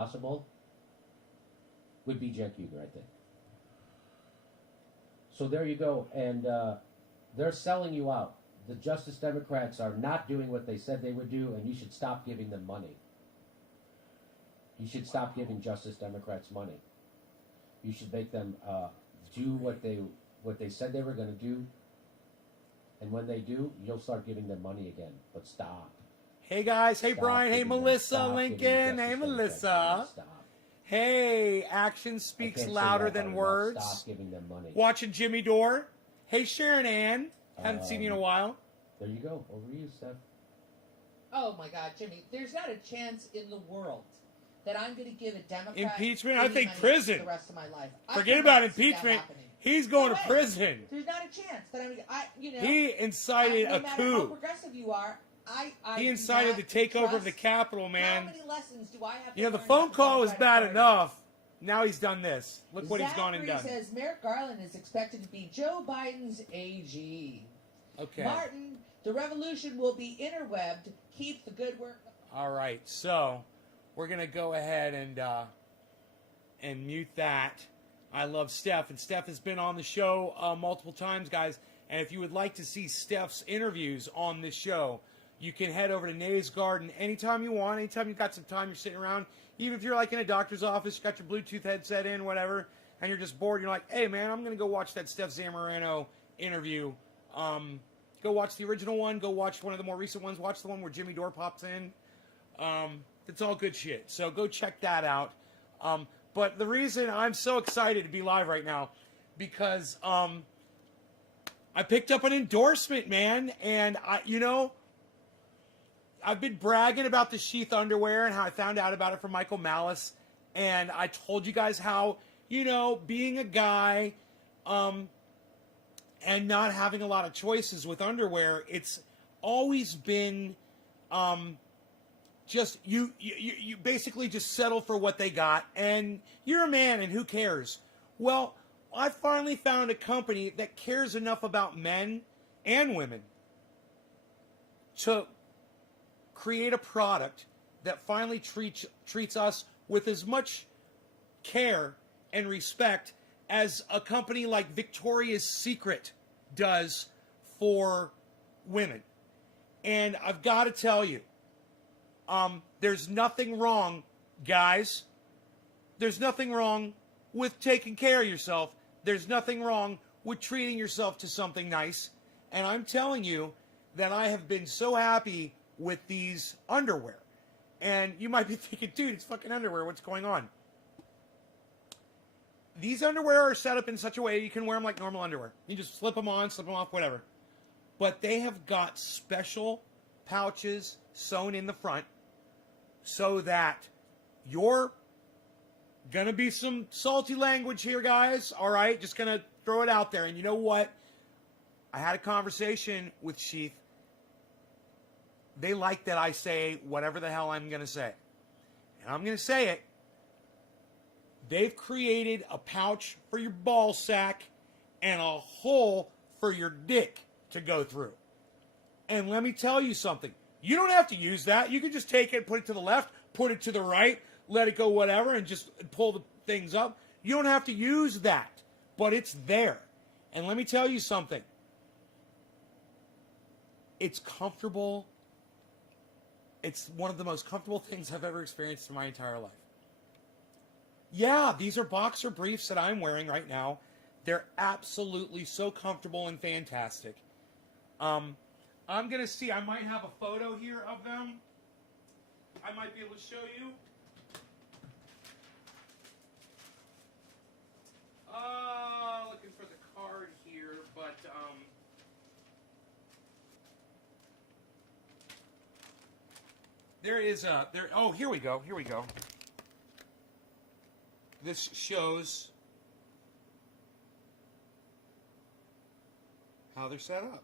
possible would be Cenk Uygur, I think. So there you go, and they're selling you out. The Justice Democrats are not doing what they said they would do, and you should stop giving them money. You should stop giving Justice Democrats money. You should make them do what they said they were going to do, and when they do, you'll start giving them money again. But stop. Hey guys, hey Stop Brian, hey giving them- Melissa stop Lincoln, giving hey Justice Democrats Melissa. money. Stop. Hey, action I speaks can't say louder that than hard enough. words. Stop giving them money. Watching Jimmy Dore. Hey Sharon Ann, haven't seen you in a while. There you go. Over to you, Steph. Oh my God, Jimmy! There's not a chance in the world that I'm going to give a Democrat Impeachment? I any think money prison. for the rest of my life. I Forget cannot about see that impeachment. happening. He's going No to way. prison. There's not a chance that I'm. He incited no a matter how coup. progressive you are, I He do incited not the takeover of trust- the Capitol, How man. many lessons do I have? You know, to the learn phone about call was Democratic bad Party? enough. Now he's done this. Look what he's gone and Zachary done. says Merrick Garland is expected to be Joe Biden's AG. Okay. Martin, the revolution will be interwebbed. Keep the good work. All right. So we're gonna go ahead and mute that. I love Steph, and Steph has been on the show multiple times, guys. And if you would like to see Steph's interviews on this show, you can head over to Nays Garden anytime you want. Anytime you've got some time, you're sitting around. Even if you're like in a doctor's office, you got your Bluetooth headset in, whatever, and you're just bored. You're like, hey man, I'm gonna go watch that Steph Zamorano interview. Go watch the original one. Go watch one of the more recent ones. Watch the one where Jimmy Dore pops in. It's all good shit. So go check that out. But the reason I'm so excited to be live right now, because I picked up an endorsement, man, and I've been bragging about the sheath underwear and how I found out about it from Michael Malice, and I told you guys how, being a guy, and not having a lot of choices with underwear, it's always been, just you basically just settle for what they got, and you're a man, and who cares? Well, I finally found a company that cares enough about men and women to create a product that finally treats us with as much care and respect as a company like Victoria's Secret does for women. And I've got to tell you, there's nothing wrong, guys. There's nothing wrong with taking care of yourself. There's nothing wrong with treating yourself to something nice. And I'm telling you that I have been so happy with these underwear. And you might be thinking, dude, it's fucking underwear. What's going on? These underwear are set up in such a way you can wear them like normal underwear. You just slip them on, slip them off, whatever. But they have got special pouches sewn in the front so that you're going to be some salty language here, guys. All right, just going to throw it out there. And you know what? I had a conversation with Sheath. They like that I say whatever the hell I'm going to say. And I'm going to say it. They've created a pouch for your ball sack and a hole for your dick to go through. And let me tell you something. You don't have to use that. You can just take it, put it to the left, put it to the right, let it go whatever, and just pull the things up. You don't have to use that. But it's there. And let me tell you something. It's comfortable. It's one of the most comfortable things I've ever experienced in my entire life. Yeah, these are boxer briefs that I'm wearing right now. They're absolutely so comfortable and fantastic. I'm going to see. I might have a photo here of them. I might be able to show you. Looking for the card here, but there is a there. Oh, here we go. Here we go. This shows how they're set up.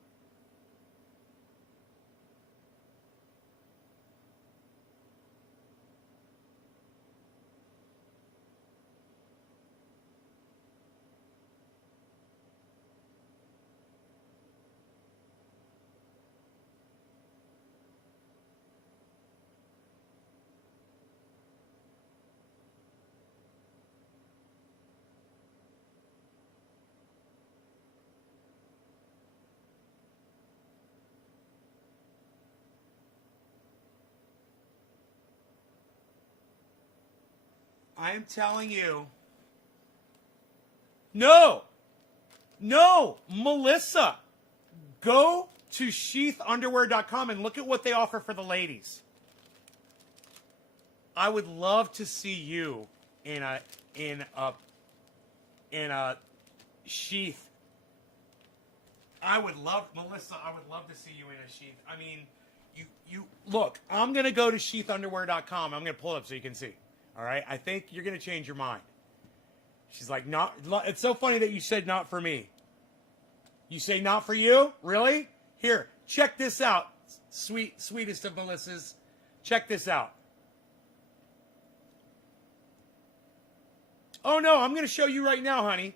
I am telling you. No, Melissa, go to sheathunderwear.com and look at what they offer for the ladies. I would love to see you in a sheath. Melissa, I would love to see you in a sheath. I mean, you look, I'm going to go to sheathunderwear.com. I'm going to pull it up so you can see. All right? I think you're going to change your mind. She's like, not. It's so funny that you said not for me. You say not for you? Really? Here, check this out. Sweetest of Melissas. Check this out. Oh, no, I'm going to show you right now, honey.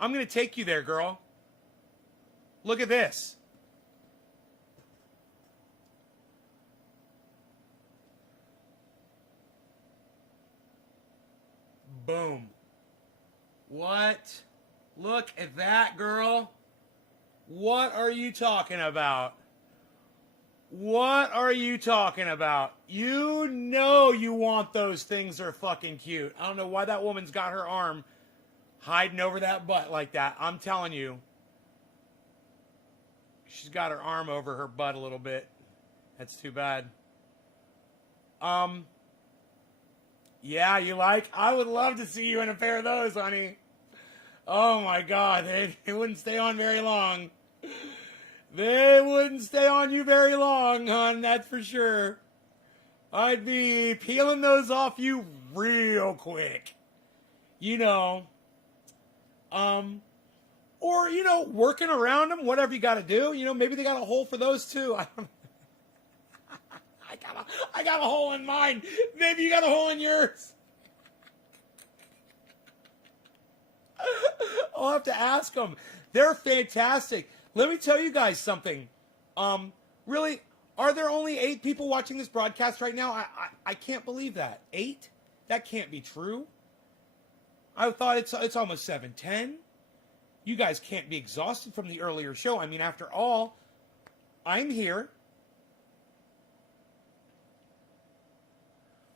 I'm going to take you there, girl. Look at this. Boom. What? Look at that, girl. What are you talking about? What are you talking about? You know you want those things. They're fucking cute. I don't know why that woman's got her arm hiding over that butt like that. I'm telling you. She's got her arm over her butt a little bit. That's too bad. Yeah, you like? I would love to see you in a pair of those, honey. Oh my God, they wouldn't stay on very long. They wouldn't stay on you very long, hon, that's for sure. I'd be peeling those off you real quick. You know. Or, you know, working around them, whatever you got to do. You know, maybe they got a hole for those too. I got a hole in mine. Maybe you got a hole in yours. I'll have to ask them. They're fantastic. Let me tell you guys something. Really, are there only 8 people watching this broadcast right now? I can't believe that. 8? That can't be true. I thought it's almost 7:10. You guys can't be exhausted from the earlier show. I mean, after all, I'm here.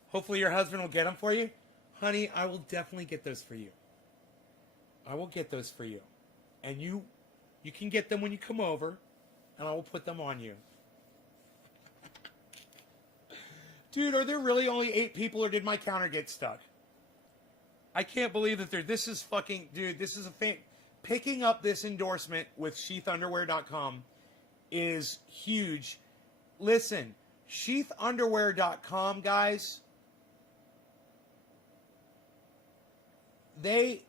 Hopefully your husband will get them for you. Honey, I will definitely get those for you. I will get those for you. And you can get them when you come over, and I will put them on you. Dude, are there really only 8 people, or did my counter get stuck? I can't believe that this is fucking, dude, this is picking up this endorsement with sheathunderwear.com is huge. Listen, sheathunderwear.com, guys, they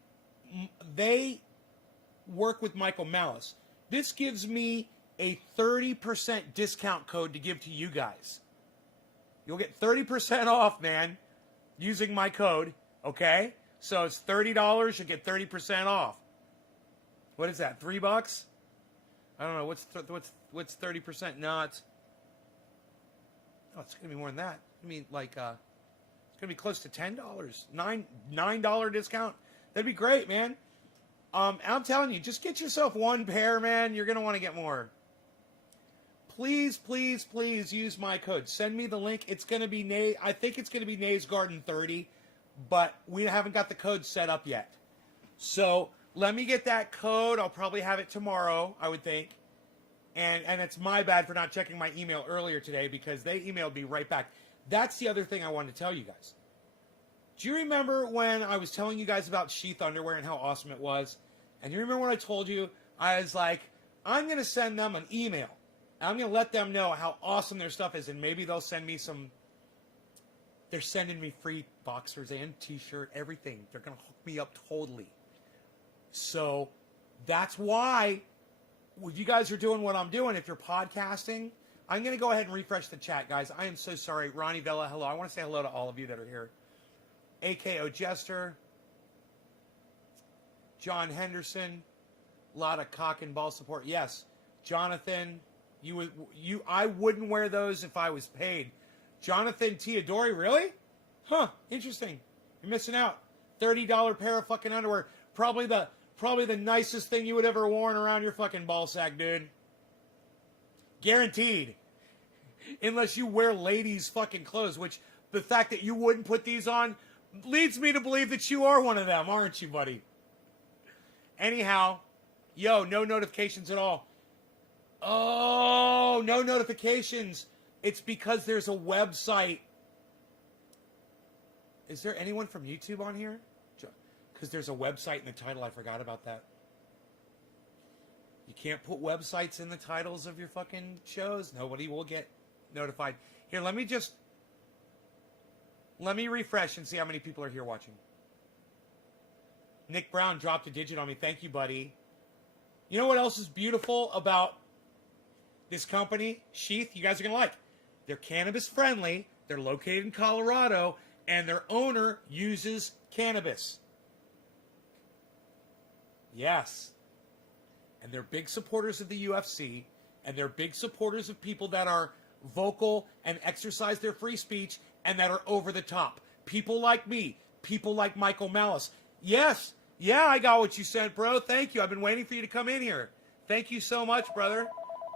work with Michael Malice. This gives me a 30% discount code to give to you guys. You'll get 30% off, man, using my code, okay? So it's $30, you get 30% off. What is that, $3? I don't know, what's 30%? No, it's going to be more than that. I mean, like, it's going to be close to $10. $9 discount. That'd be great, man. I'm telling you, just get yourself one pair, man. You're going to want to get more. Please, please, please use my code. Send me the link. It's going to be I think it's going to be Nays Garden 30, but we haven't got the code set up yet. So let me get that code. I'll probably have it tomorrow, I would think. And it's my bad for not checking my email earlier today because they emailed me right back. That's the other thing I wanted to tell you guys. Do you remember when I was telling you guys about Sheath Underwear and how awesome it was? And you remember when I told you, I was like, I'm going to send them an email. I'm going to let them know how awesome their stuff is, and maybe they'll send me they're sending me free boxers and t-shirt, everything. They're going to hook me up totally. So that's why if you guys are doing what I'm doing, if you're podcasting, I'm going to go ahead and refresh the chat, guys. I am so sorry. Ronnie Vella, hello. I want to say hello to all of you that are here. AKO Jester, John Henderson, a lot of cock and ball support. Yes, Jonathan, I wouldn't wear those if I was paid. Jonathan Teodori, really? Huh, interesting. You're missing out. $30 pair of fucking underwear. Probably the nicest thing you would ever worn around your fucking ball sack, dude. Guaranteed. Unless you wear ladies' fucking clothes, which the fact that you wouldn't put these on leads me to believe that you are one of them, aren't you, buddy? Anyhow, yo, no notifications at all. Oh, no notifications. It's because there's a website. Is there anyone from YouTube on here? Because there's a website in the title. I forgot about that. You can't put websites in the titles of your fucking shows. Nobody will get notified. Here, let me refresh and see how many people are here watching. Nick Brown dropped a digit on me. Thank you, buddy. You know what else is beautiful about this company, Sheath? You guys are going to like. They're cannabis friendly. They're located in Colorado. And their owner uses cannabis. Yes. And they're big supporters of the UFC. And they're big supporters of people that are vocal and exercise their free speech and that are over the top. People like me. People like Michael Malice. Yes. Yeah, I got what you said, bro. Thank you. I've been waiting for you to come in here. Thank you so much, brother.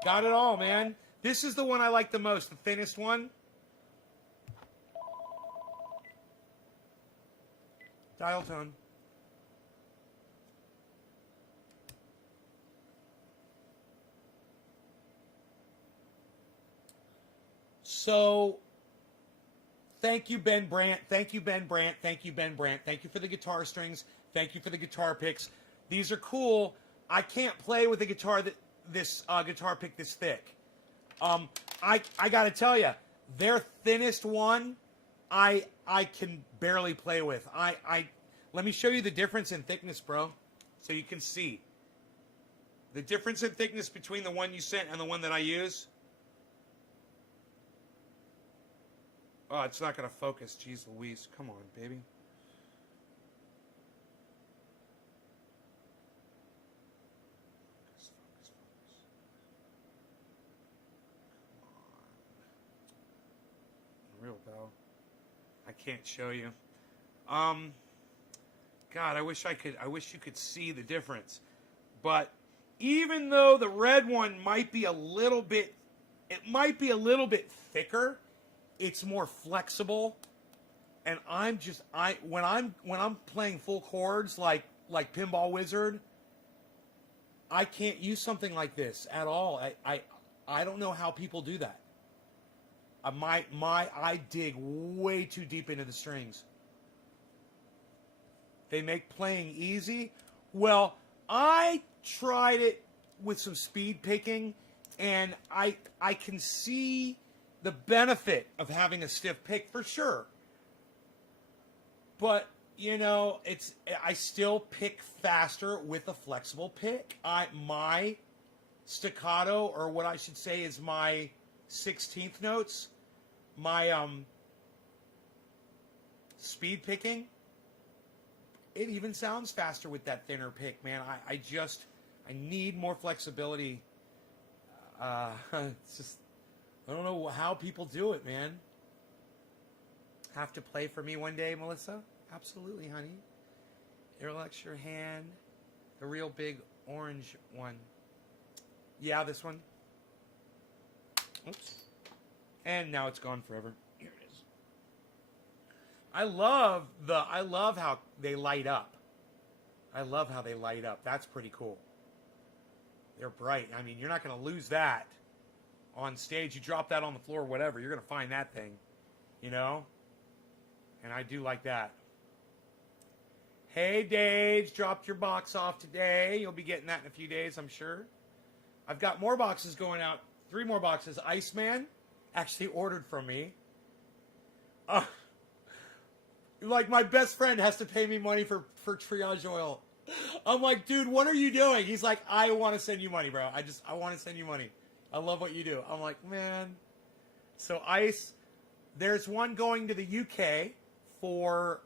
Got it all, man. This is the one I like the most. The thinnest one. Dial tone. So, thank you, Ben Brandt. Thank you, Ben Brandt. Thank you, Ben Brandt. Thank you for the guitar strings. Thank you for the guitar picks. These are cool. I can't play with a guitar this guitar pick this thick. I gotta tell you, their thinnest one, I can barely play with. Let me show you the difference in thickness, bro, so you can see the difference in thickness between the one you sent and the one that I use. Oh, it's not gonna focus. Jeez Louise, come on, baby. Real though, I can't show you. God, I wish you could see the difference. But even though the red one might be a little bit thicker, it's more flexible. And when I'm playing full chords like Pinball Wizard, I can't use something like this at all. I don't know how people do that. I dig way too deep into the strings. They make playing easy. Well, I tried it with some speed picking, and I can see the benefit of having a stiff pick for sure. But you know, I still pick faster with a flexible pick. My staccato, or what I should say is my 16th notes, my speed picking, it even sounds faster with that thinner pick, man. I need more flexibility. It's just, I don't know how people do it, man. Have to play for me one day, Melissa? Absolutely, honey. Relax your hand. The real big orange one. Yeah, this one. Oops. And now it's gone forever. Here it is. I love how they light up. I love how they light up. That's pretty cool. They're bright. I mean, you're not going to lose that on stage. You drop that on the floor or whatever, you're going to find that thing, you know? And I do like that. Hey, Dave, dropped your box off today. You'll be getting that in a few days, I'm sure. I've got more boxes going out. 3 more boxes. Iceman actually ordered from me. Like, my best friend has to pay me money for triage oil. I'm like, dude, what are you doing? He's like, I want to send you money, bro. I want to send you money. I love what you do. I'm like, man. So Ice, there's one going to the UK for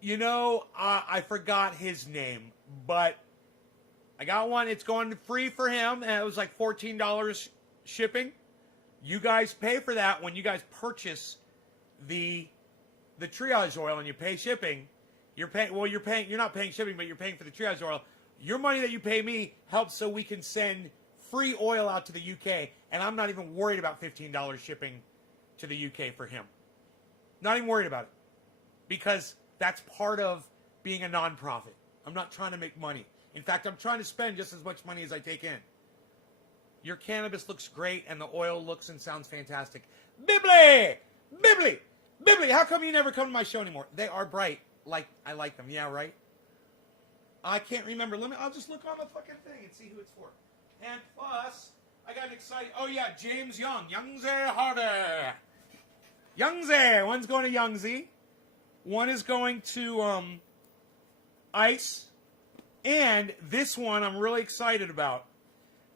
you know, I forgot his name, but I got one. It's going free for him, and it was like $14 shipping. You guys pay for that when you guys purchase the triage oil and you pay shipping. You're paying. Well, you're not paying shipping, but you're paying for the triage oil. Your money that you pay me helps so we can send free oil out to the UK, and I'm not even worried about $15 shipping to the UK for him. Not even worried about it, because that's part of being a nonprofit. I'm not trying to make money. In fact, I'm trying to spend just as much money as I take in. Your cannabis looks great, and the oil looks and sounds fantastic. Bibbly! Bibbly! Bibbly! How come you never come to my show anymore? They are bright. Like, I like them. Yeah, right? I can't remember. I'll just look on the fucking thing and see who it's for. And plus, I got excited. Oh, yeah, James Young. Youngze Harder. Youngze. One's going to Youngze. One is going to Ice. And this one I'm really excited about.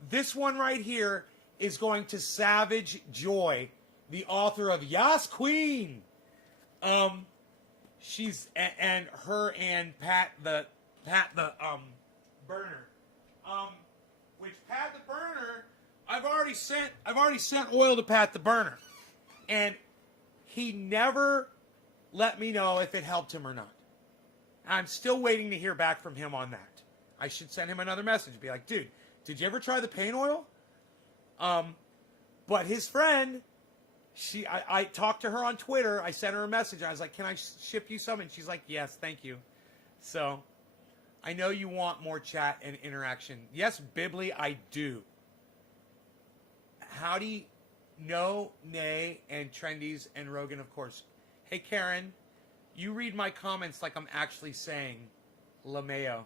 This one right here is going to Savage Joy, the author of Yas Queen. She's and her and Pat the burner. Which Pat the burner, I've already sent oil to Pat the burner, and he never let me know if it helped him or not. I'm still waiting to hear back from him on that. I should send him another message, be like, dude, did you ever try the pain oil? But his friend, I talked to her on Twitter. I sent her a message. I was like, can I ship you some? And she's like, yes, thank you. So I know you want more chat and interaction. Yes, Bibbly, I do. Howdy, no, nay, and Trendies, and Rogan, of course. Hey, Karen, you read my comments like I'm actually saying LaMayo.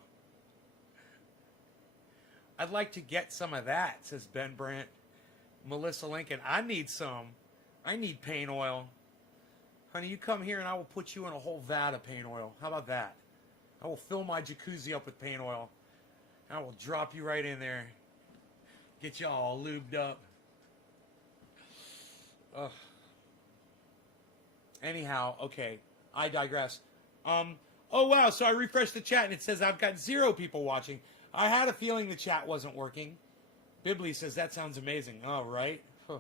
I'd like to get some of that, says Ben Brandt. Melissa Lincoln, I need some. I need pain oil. Honey, you come here and I will put you in a whole vat of pain oil. How about that? I will fill my jacuzzi up with pain oil. I will drop you right in there. Get you all lubed up. Ugh. Anyhow, okay. I digress. Oh, wow. So I refreshed the chat and it says I've got 0 people watching. I had a feeling the chat wasn't working. Bibbly says, that sounds amazing. Oh, right? Huh.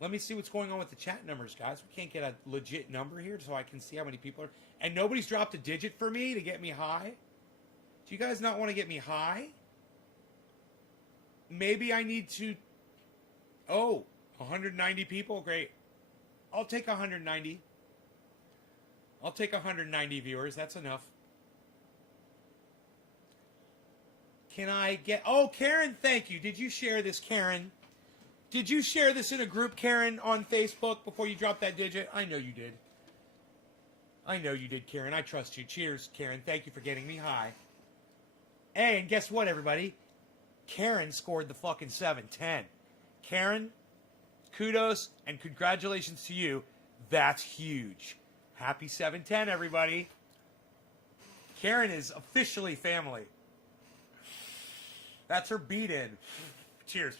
Let me see what's going on with the chat numbers, guys. We can't get a legit number here so I can see how many people are. And nobody's dropped a digit for me to get me high? Do you guys not want to get me high? Maybe I need to... Oh, 190 people? Great. I'll take 190. I'll take 190 viewers. That's enough. Can I get... Oh, Karen, thank you. Did you share this, Karen? Did you share this in a group, Karen, on Facebook before you dropped that digit? I know you did. I know you did, Karen. I trust you. Cheers, Karen. Thank you for getting me high. Hey, and guess what, everybody? Karen scored the fucking 710. Karen, kudos and congratulations to you. That's huge. Happy 710, everybody. Karen is officially family. That's her beat-in. Cheers.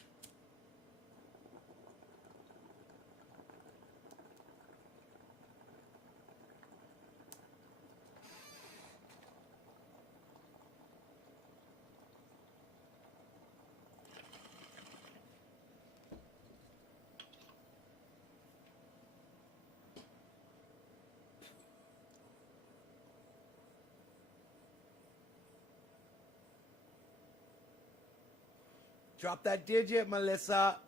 Drop that digit, Melissa.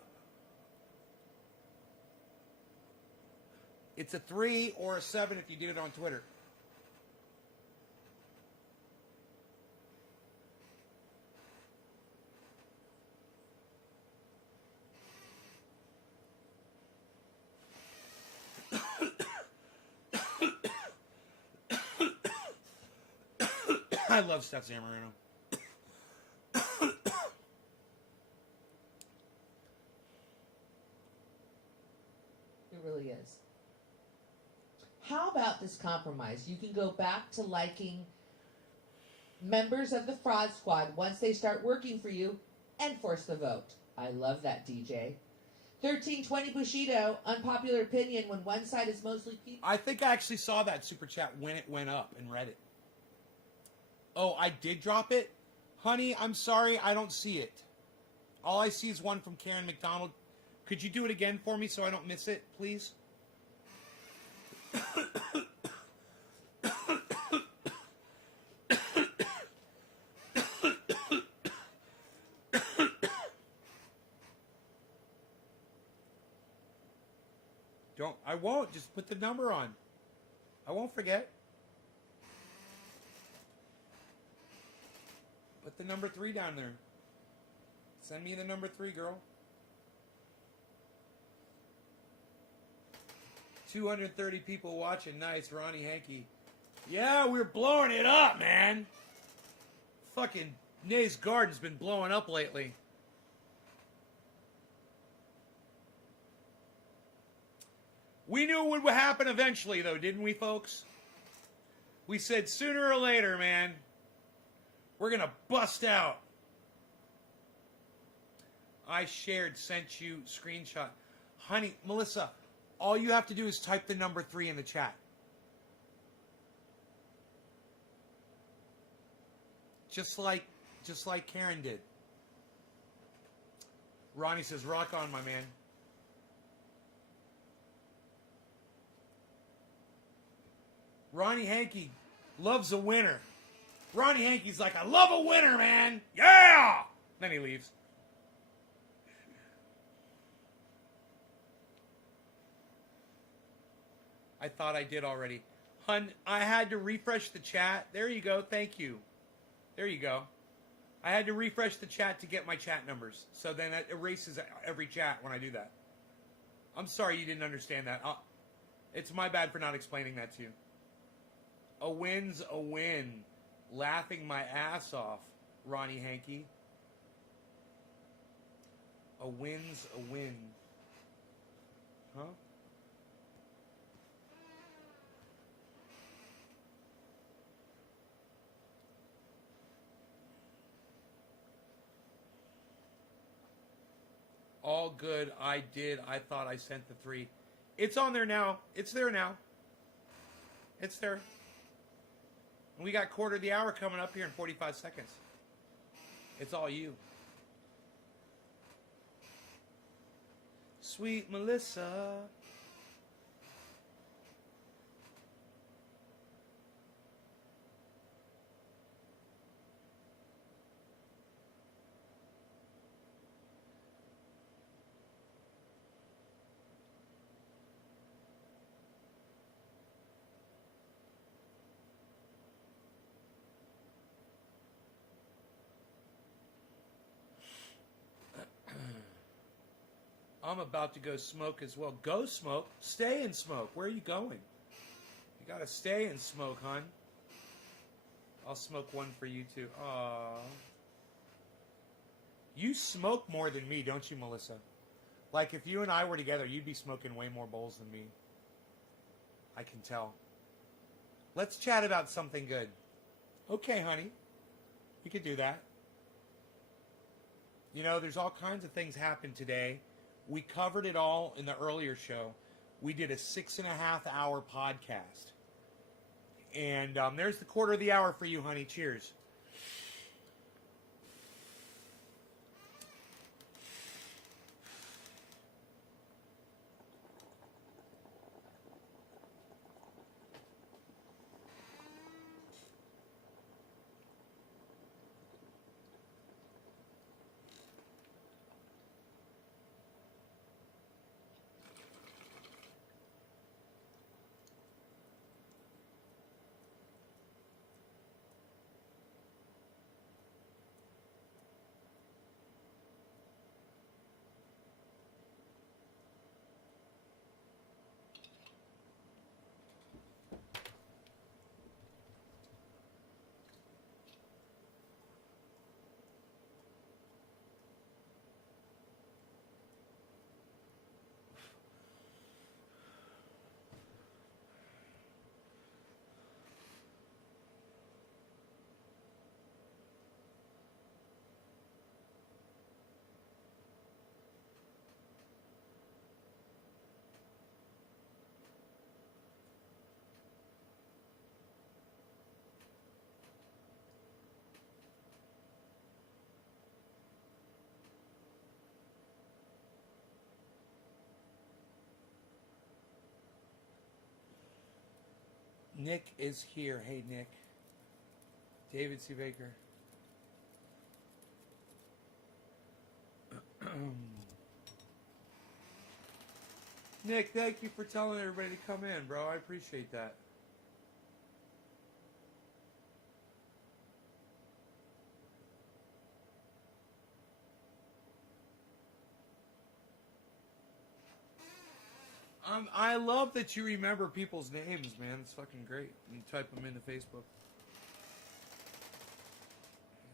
It's a 3 or a 7 if you did it on Twitter. I love Steph Zamorano. Really is. How about this compromise? You can go back to liking members of the fraud squad once they start working for you and force the vote. I love that, DJ. 1320 Bushido, unpopular opinion when one side is mostly people. I think I actually saw that super chat when it went up and read it. Oh, I did drop it? Honey, I'm sorry, I don't see it. All I see is one from Karen McDonald. Could you do it again for me so I don't miss it, please? I won't. Just put the number on. I won't forget. Put the number 3 down there. Send me the number 3, girl. 230 people watching. Nice, Ronnie Hankey. Yeah, we're blowing it up, man. Fucking Nay's Garden's been blowing up lately. We knew it would happen eventually, though, didn't we, folks? We said sooner or later, man, we're going to bust out. I sent you screenshot. Honey, Melissa, all you have to do is type the number 3 in the chat. Just like Karen did. Ronnie says, rock on, my man. Ronnie Hankey loves a winner. Ronnie Hankey's like, I love a winner, man. Yeah! Then he leaves. I thought I did already. Hun, I had to refresh the chat. There you go. Thank you. There you go. I had to refresh the chat to get my chat numbers. So then it erases every chat when I do that. I'm sorry you didn't understand that. It's my bad for not explaining that to you. A win's a win. Laughing my ass off, Ronnie Hankey. A win's a win. Huh? All good. I did. I thought I sent the 3. It's on there now. It's there now. It's there. And we got quarter of the hour coming up here in 45 seconds. It's all you. Sweet Melissa. I'm about to go smoke as well. Go smoke. Stay and smoke. Where are you going? You gotta stay and smoke, hon. I'll smoke one for you too. Aww. You smoke more than me, don't you, Melissa? Like, if you and I were together, you'd be smoking way more bowls than me. I can tell. Let's chat about something good. Okay, honey. We could do that. You know, there's all kinds of things happen today. We covered it all in the earlier show. We did a 6.5-hour podcast. And there's the quarter of the hour for you, honey. Cheers. Nick is here. Hey, Nick. David C. Baker. Nick, thank you for telling everybody to come in, bro. I appreciate that. I love that you remember people's names, man. It's fucking great. You type them into Facebook.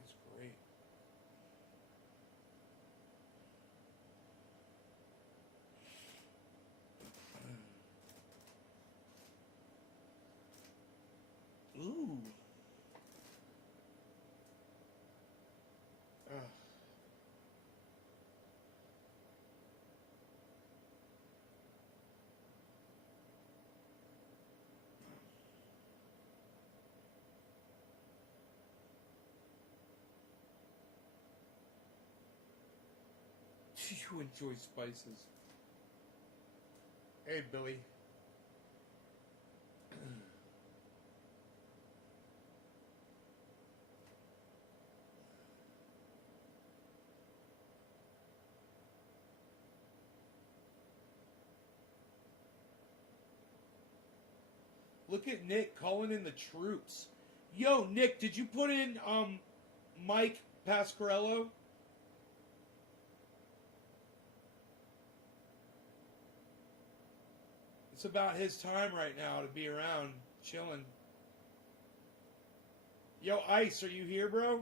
It's great. Ooh. Ugh. You enjoy spices. Hey, Billy. Look at Nick calling in the troops. Yo, Nick, did you put in Mike Pasquarello? It's about his time right now to be around, chilling. Yo, Ice, are you here, bro?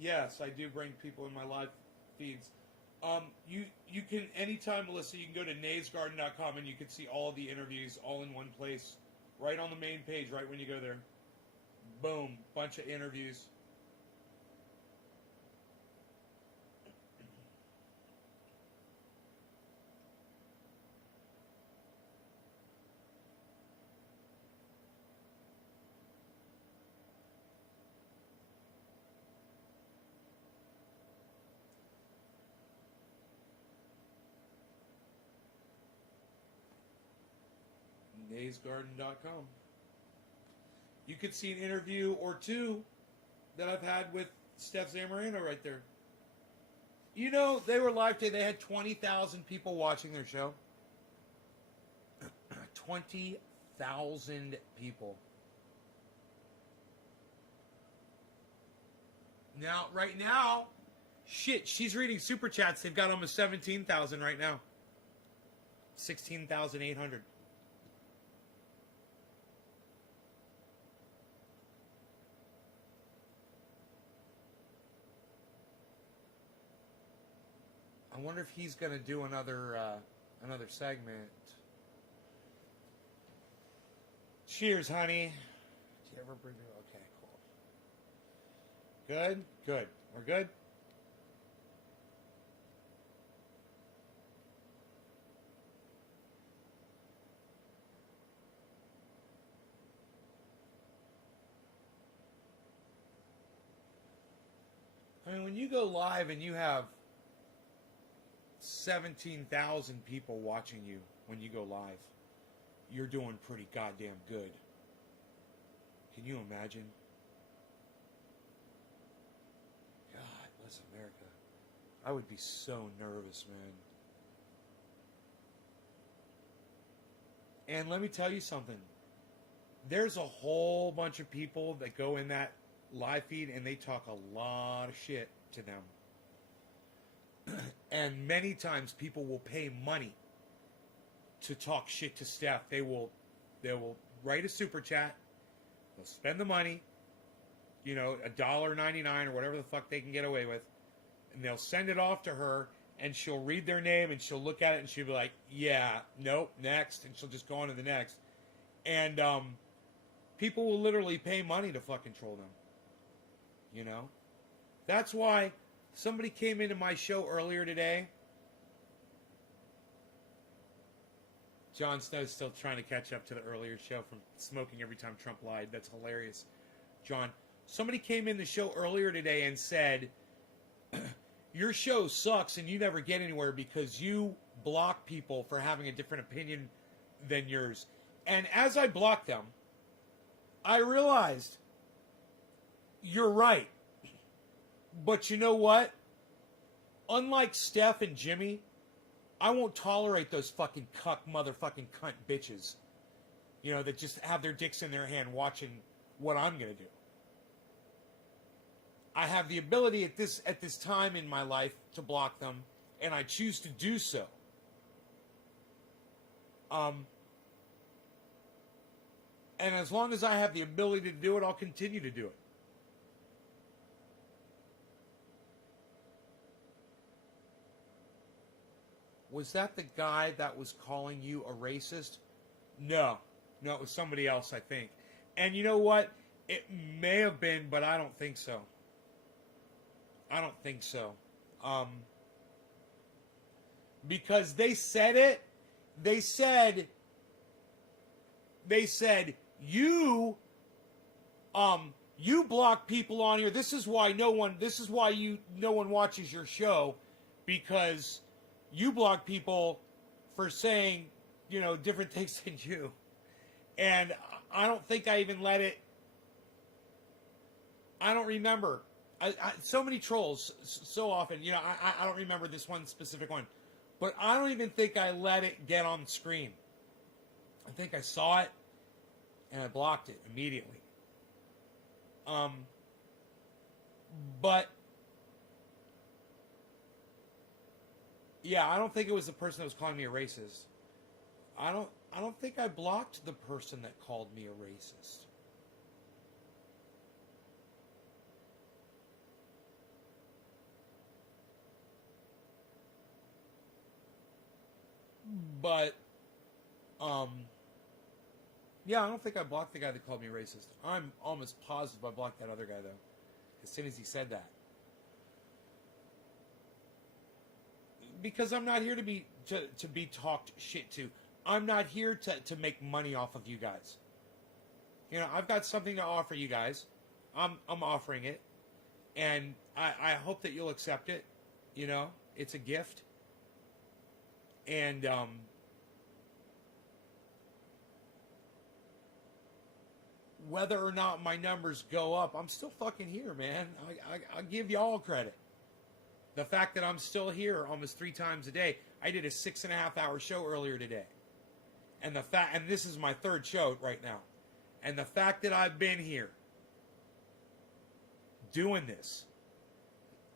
Yes, I do bring people in my live feeds. You can anytime, Melissa. You can go to naysgarden.com and you can see all the interviews all in one place, right on the main page. Right when you go there, boom, bunch of interviews. naysgarden.com. You could see an interview or two that I've had with Steph Zamorano right there. You know, they were live today. They had 20,000 people watching their show. 20,000 people. Now, right now, shit, she's reading super chats. They've got almost 17,000 right now. 16,800. I wonder if he's going to do another segment. Cheers, honey. Did you ever bring me? Okay, cool. Good, good. We're good. I mean, when you go live and you have 17,000 people watching you when you go live, you're doing pretty goddamn good. Can you imagine? God bless America. I would be so nervous, man. And let me tell you something. There's a whole bunch of people that go in that live feed and they talk a lot of shit to them. And many times people will pay money to talk shit to Steph. They will write a super chat. They'll spend the money, $1.99 or whatever the fuck they can get away with, and they'll send it off to her, and she'll read their name and she'll look at it and she'll be like, yeah, nope, next, and she'll just go on to the next. And people will literally pay money to fucking troll them. You know? That's why somebody came into my show earlier today. Jon Snow's still trying to catch up to the earlier show from smoking every time Trump lied. That's hilarious. John, somebody came in the show earlier today and said, your show sucks and you never get anywhere because you block people for having a different opinion than yours. And as I blocked them, I realized, you're right. But you know what? Unlike Steph and Jimmy, I won't tolerate those fucking cuck motherfucking cunt bitches, you know, that just have their dicks in their hand watching what I'm going to do. I have the ability at this time in my life to block them, and I choose to do so. And as long as I have the ability to do it, I'll continue to do it. Was that the guy that was calling you a racist? No, it was somebody else, I think. And you know what? It may have been, but I don't think so. Because they said it. They said you block people on here. This is why no one watches your show, because you block people for saying, you know, different things than you. And I don't think I even let it. I don't remember. So many trolls, so often. You know, I don't remember this one specific one. But I don't even think I let it get on screen. I think I saw it, and I blocked it immediately. But yeah, I don't think it was the person that was calling me a racist. I don't think I blocked the person that called me a racist. But yeah, I don't think I blocked the guy that called me racist. I'm almost positive I blocked that other guy, though, as soon as he said that. Because I'm not here to be talked shit to. I'm not here to make money off of you guys. You know, I've got something to offer you guys. I'm offering it, and I hope that you'll accept it. You know, it's a gift, and whether or not my numbers go up, I'm still fucking here, man. I give y'all credit. The fact that I'm still here almost 3 times a day. I did a 6.5-hour show earlier today. And this is my 3rd show right now. And the fact that I've been here doing this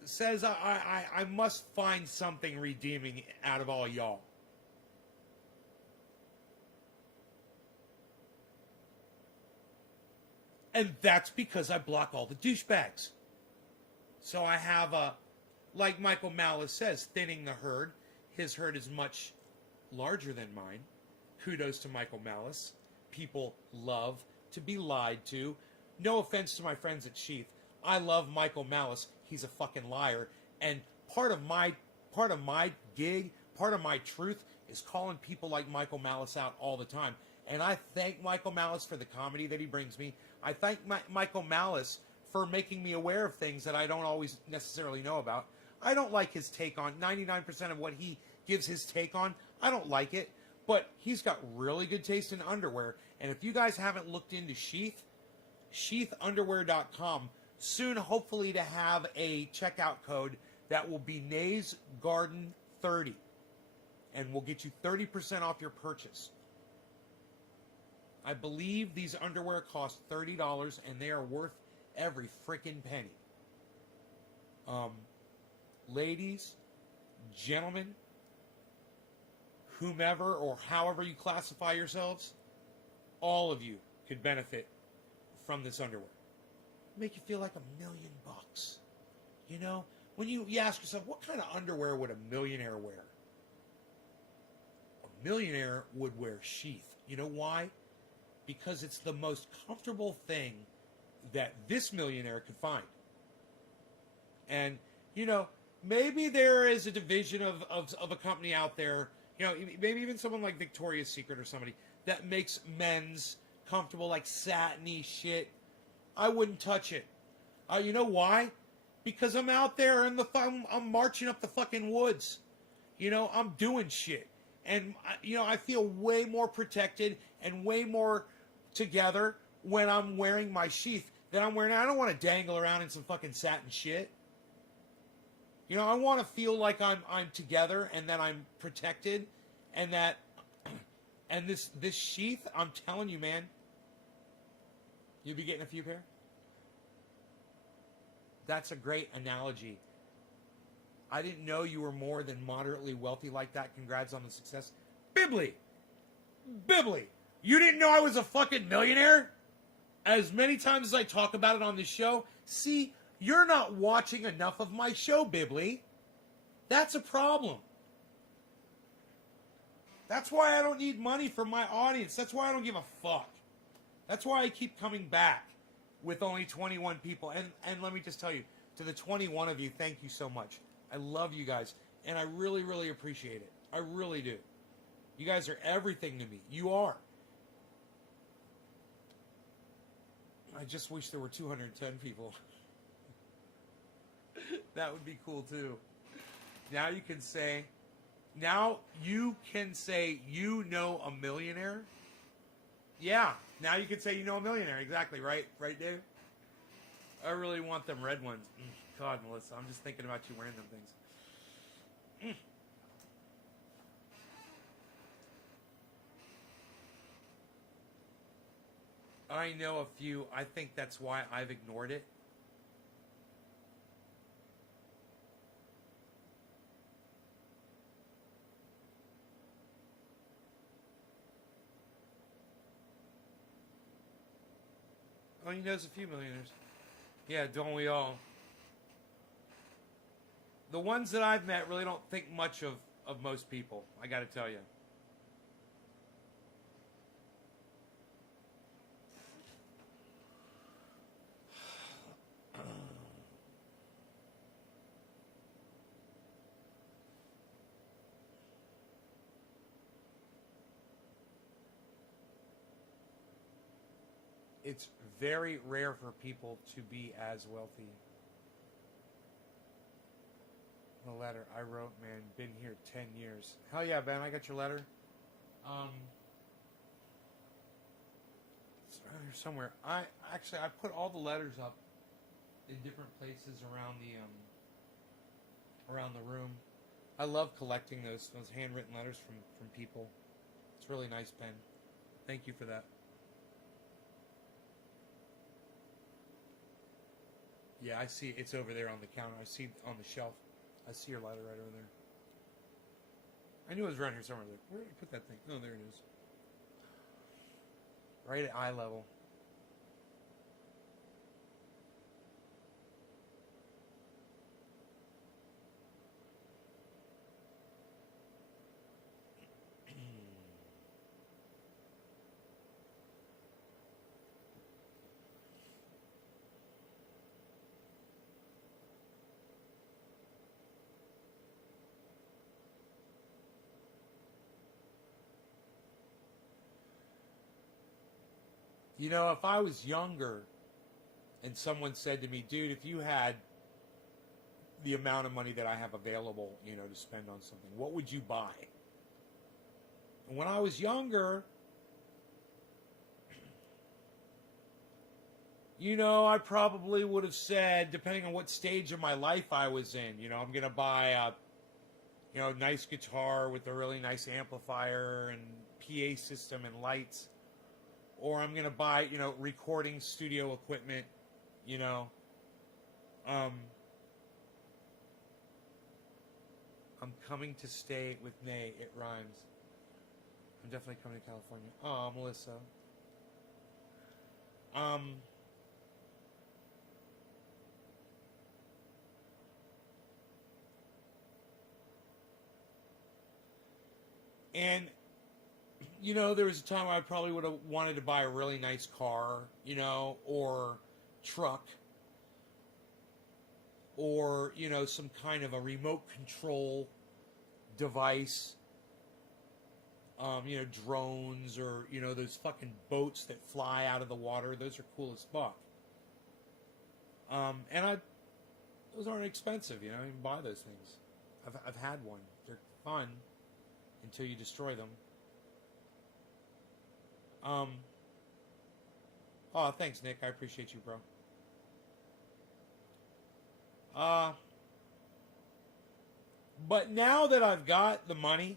says I must find something redeeming out of all y'all. And that's because I block all the douchebags. So I have like Michael Malice says, thinning the herd. His herd is much larger than mine. Kudos to Michael Malice. People love to be lied to. No offense to my friends at Sheath. I love Michael Malice. He's a fucking liar. And part of my gig, part of my truth is calling people like Michael Malice out all the time. And I thank Michael Malice for the comedy that he brings me. I thank Michael Malice for making me aware of things that I don't always necessarily know about. I don't like his take on 99% of what he gives his take on. I don't like it. But he's got really good taste in underwear. And if you guys haven't looked into Sheath, sheathunderwear.com, soon hopefully to have a checkout code that will be Nays Garden 30. And will get you 30% off your purchase. I believe these underwear cost $30 and they are worth every freaking penny. Ladies, gentlemen, whomever or however you classify yourselves, all of you could benefit from this underwear. Make you feel like $1 million. You know, when you ask yourself, what kind of underwear would a millionaire wear? A millionaire would wear sheath. You know why? Because it's the most comfortable thing that this millionaire could find. And, you know, maybe there is a division of a company out there, you know, maybe even someone like Victoria's Secret or somebody that makes men's comfortable, like satiny shit. I wouldn't touch it. You know why? Because I'm out there in I'm marching up the fucking woods. You know, I'm doing shit. And, you know, I feel way more protected and way more together when I'm wearing my sheath than I'm wearing. I don't want to dangle around in some fucking satin shit. You know, I want to feel like I'm together and that I'm protected and that, and this sheath, I'm telling you, man, you'll be getting a few pair. That's a great analogy. I didn't know you were more than moderately wealthy like that. Congrats on the success. Bibbly! You didn't know I was a fucking millionaire? As many times as I talk about it on this show, see, you're not watching enough of my show, Bibbly. That's a problem. That's why I don't need money from my audience. That's why I don't give a fuck. That's why I keep coming back with only 21 people. And let me just tell you, to the 21 of you, thank you so much. I love you guys. And I really, really appreciate it. I really do. You guys are everything to me. You are. I just wish there were 210 people. That would be cool too. Now you can say you know a millionaire. Yeah, now you can say you know a millionaire. Exactly, right? Right, Dave? I really want them red ones. God, Melissa, I'm just thinking about you wearing them things. I know a few. I think that's why I've ignored it. Oh, he knows a few millionaires. Yeah, don't we all? The ones that I've met really don't think much of most people, I gotta tell you. It's very rare for people to be as wealthy. The letter I wrote, man, been here 10 years. Hell yeah, Ben, I got your letter. It's around here somewhere. I put all the letters up in different places around the room. I love collecting those handwritten letters from people. It's really nice, Ben. Thank you for that. Yeah, I see it's over there on the counter. I see on the shelf. I see your letter right over there. I knew it was around here somewhere. Where did I put that thing? Oh, there it is. Right at eye level. You know, if I was younger and someone said to me, dude, if you had the amount of money that I have available, you know, to spend on something, what would you buy? And when I was younger, you know, I probably would have said, depending on what stage of my life I was in, you know, I'm going to buy a, you know, nice guitar with a really nice amplifier and PA system and lights. Or I'm going to buy, you know, recording studio equipment, you know. I'm coming to stay with Nay. It rhymes. I'm definitely coming to California. Oh, Melissa. And, you know, there was a time I probably would have wanted to buy a really nice car, you know, or truck, or, you know, some kind of a remote control device, you know, drones, or, you know, those fucking boats that fly out of the water. Those are cool as fuck. Those aren't expensive, you know, you can buy those things. I've had one. They're fun until you destroy them. Oh, thanks, Nick. I appreciate you, bro. But now that I've got the money,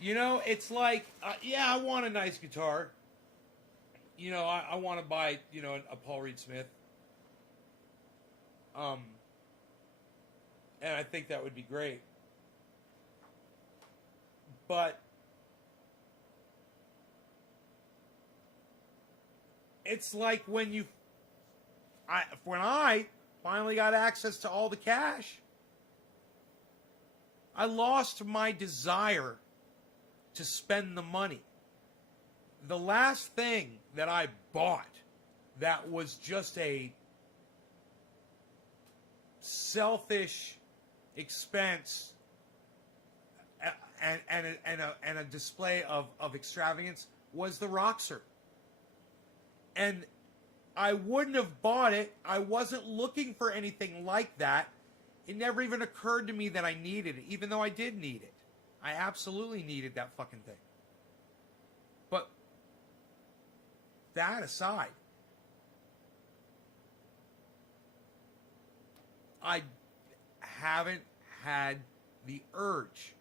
you know, it's like, yeah, I want a nice guitar. You know, I want to buy, you know, a Paul Reed Smith. And I think that would be great. But it's like when I finally got access to all the cash, I lost my desire to spend the money. The last thing that I bought that was just a selfish expense and a display of extravagance was the Roxer. And I wouldn't have bought it. I wasn't looking for anything like that. It never even occurred to me that I needed it, even though I did need it. I absolutely needed that fucking thing. But that aside, I haven't had the urge.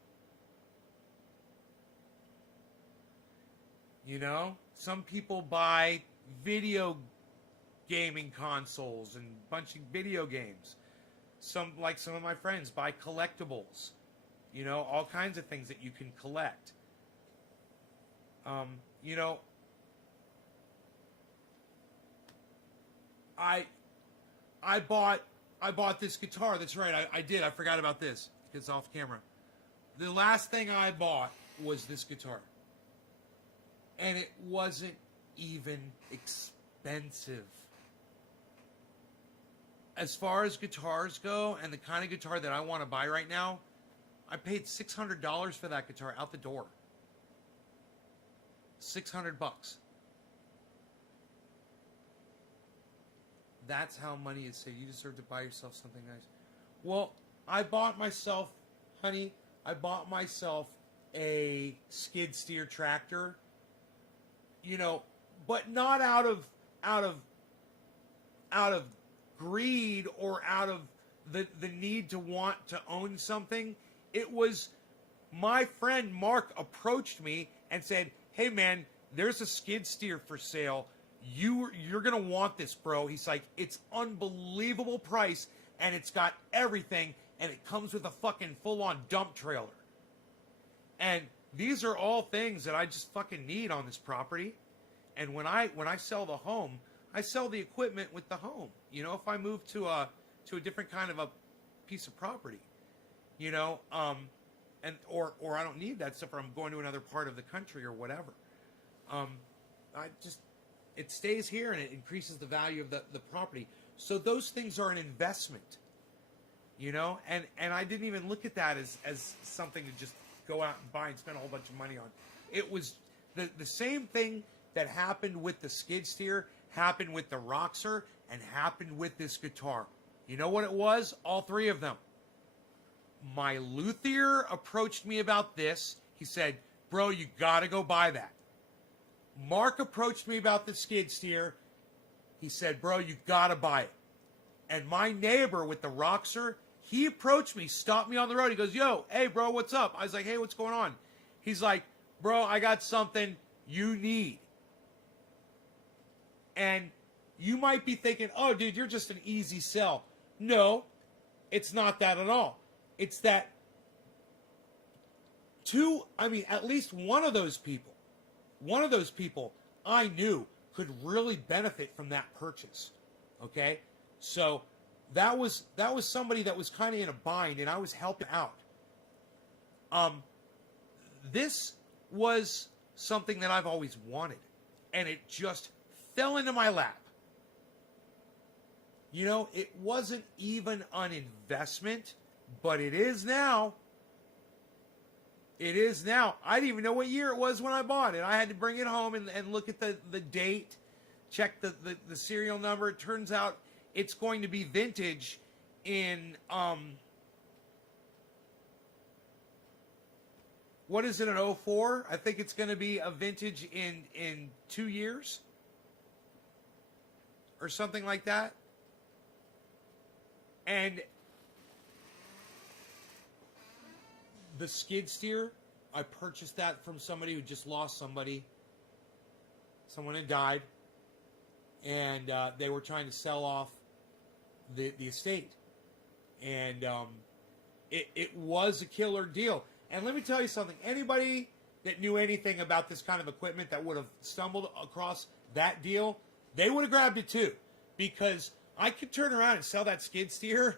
You know, some people buy video gaming consoles and a bunch of video games. Some of my friends buy collectibles. You know, all kinds of things that you can collect. You know, I bought this guitar. That's right. I did. I forgot about this. It's off camera. The last thing I bought was this guitar. And it wasn't even expensive. As far as guitars go, and the kind of guitar that I want to buy right now, I paid $600 for that guitar out the door. $600. That's how money is saved. You deserve to buy yourself something nice. Well, I bought myself, honey, a skid steer tractor. You know, but not out of greed or out of the need to want to own something. It was my friend Mark approached me and said, "Hey man, there's a skid steer for sale. You're gonna want this, bro." He's like, "It's unbelievable price, and it's got everything, and it comes with a fucking full-on dump trailer." And these are all things that I just fucking need on this property. And when I sell the home, I sell the equipment with the home. You know, if I move to a different kind of a piece of property, you know, or I don't need that stuff, or I'm going to another part of the country or whatever. It stays here and it increases the value of the property. So those things are an investment, you know, and I didn't even look at that as something to just go out and buy and spend a whole bunch of money on. It was the same thing that happened with the skid steer, happened with the Roxer, and happened with this guitar. You know what it was? All three of them. My luthier approached me about this. He said, "Bro, you gotta go buy that." Mark approached me about the skid steer. He said, "Bro, you gotta buy it." And my neighbor with the Roxer, he approached me, stopped me on the road. He goes, "Yo, hey, bro, what's up?" I was like, "Hey, what's going on?" He's like, "Bro, I got something you need." And you might be thinking, "Oh, dude, you're just an easy sell." No, it's not that at all. It's that at least one of those people I knew could really benefit from that purchase. Okay? So that was somebody that was kind of in a bind, and I was helping out. This was something that I've always wanted, and it just fell into my lap. You know, it wasn't even an investment, but it is now. It is now. I didn't even know what year it was when I bought it. I had to bring it home and look at the date, check the serial number. It turns out it's going to be vintage in, what is it, an 04? I think it's going to be a vintage in 2 years or something like that. And the skid steer, I purchased that from somebody who just lost somebody. Someone had died. And they were trying to sell off the estate. And it was a killer deal. And let me tell you something. Anybody that knew anything about this kind of equipment that would have stumbled across that deal, they would have grabbed it too. Because I could turn around and sell that skid steer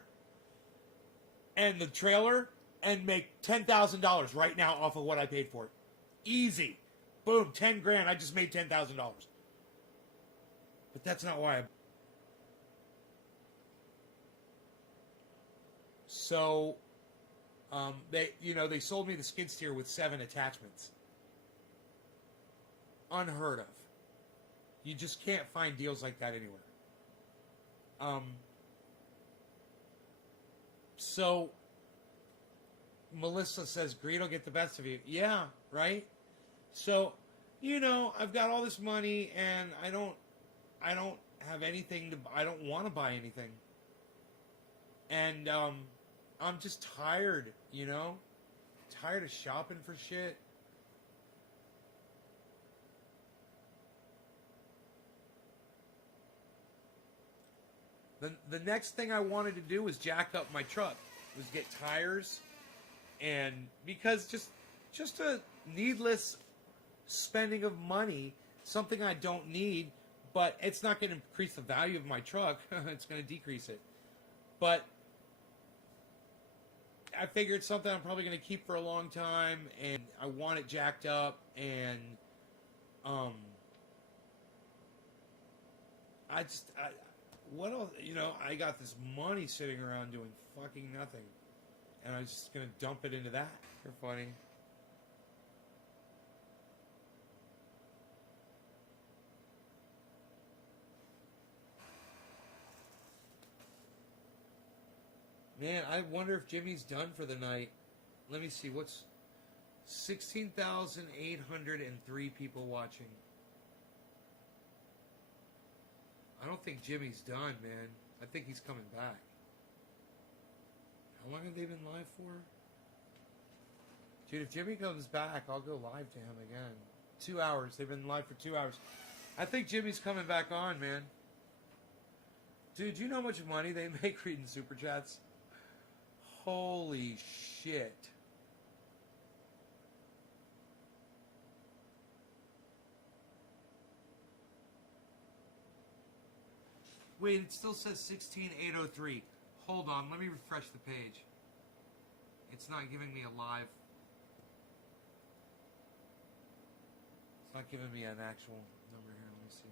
and the trailer and make $10,000 right now off of what I paid for it. Easy. Boom, 10 grand. I just made $10,000. But that's not why I... So, they sold me the skid steer with 7 attachments. Unheard of. You just can't find deals like that anywhere. So Melissa says, greed will get the best of you. Yeah, right? So, I've got all this money and I don't have anything I don't want to buy anything. And, I'm just tired, tired of shopping for shit. The next thing I wanted to do was jack up my truck, was get tires, and because just a needless spending of money, something I don't need, but it's not going to increase the value of my truck. It's going to decrease it. But I figured it's something I'm probably going to keep for a long time, and I want it jacked up, and what else? I got this money sitting around doing fucking nothing, and I'm just gonna dump it into that. You're funny. Man, I wonder if Jimmy's done for the night. Let me see. What's 16,803 people watching? I don't think Jimmy's done, man. I think he's coming back. How long have they been live for? Dude, if Jimmy comes back, I'll go live to him again. 2 hours. They've been live for 2 hours. I think Jimmy's coming back on, man. Dude, do you know how much money they make reading Super Chats? Holy shit. Wait, it still says 16,803. Hold on, let me refresh the page. It's not giving me a live. It's not giving me an actual number here. Let me see.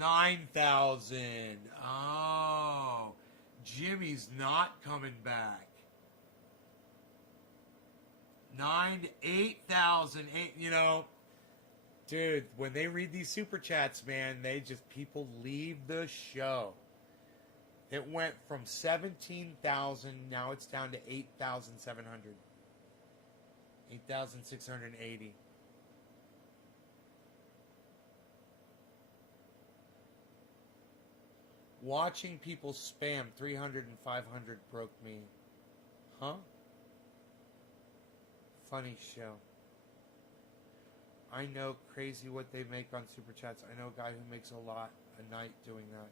$9,000. Oh, Jimmy's not coming back. 8,000. Dude, when they read these super chats, man, people leave the show. It went from 17,000, now it's down to 8,700. 8,680. Watching people spam 300 and 500 broke me. Huh? Funny show. I know, crazy what they make on Super Chats. I know a guy who makes a lot a night doing that.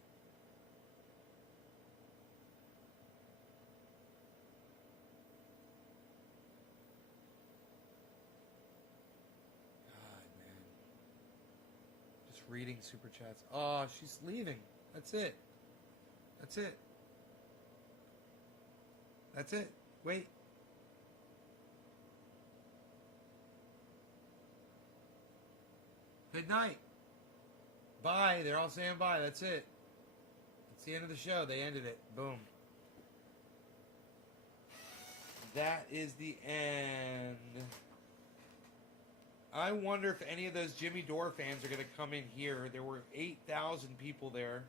God, man. Just Reading super chats. Oh, she's leaving. That's it. That's it. That's it. Wait. Good night. Bye. They're all saying bye. That's it. It's the end of the show. They ended it. Boom. That is the end. I wonder if any of those Jimmy Dore fans are going to come in here. There were 8,000 people there.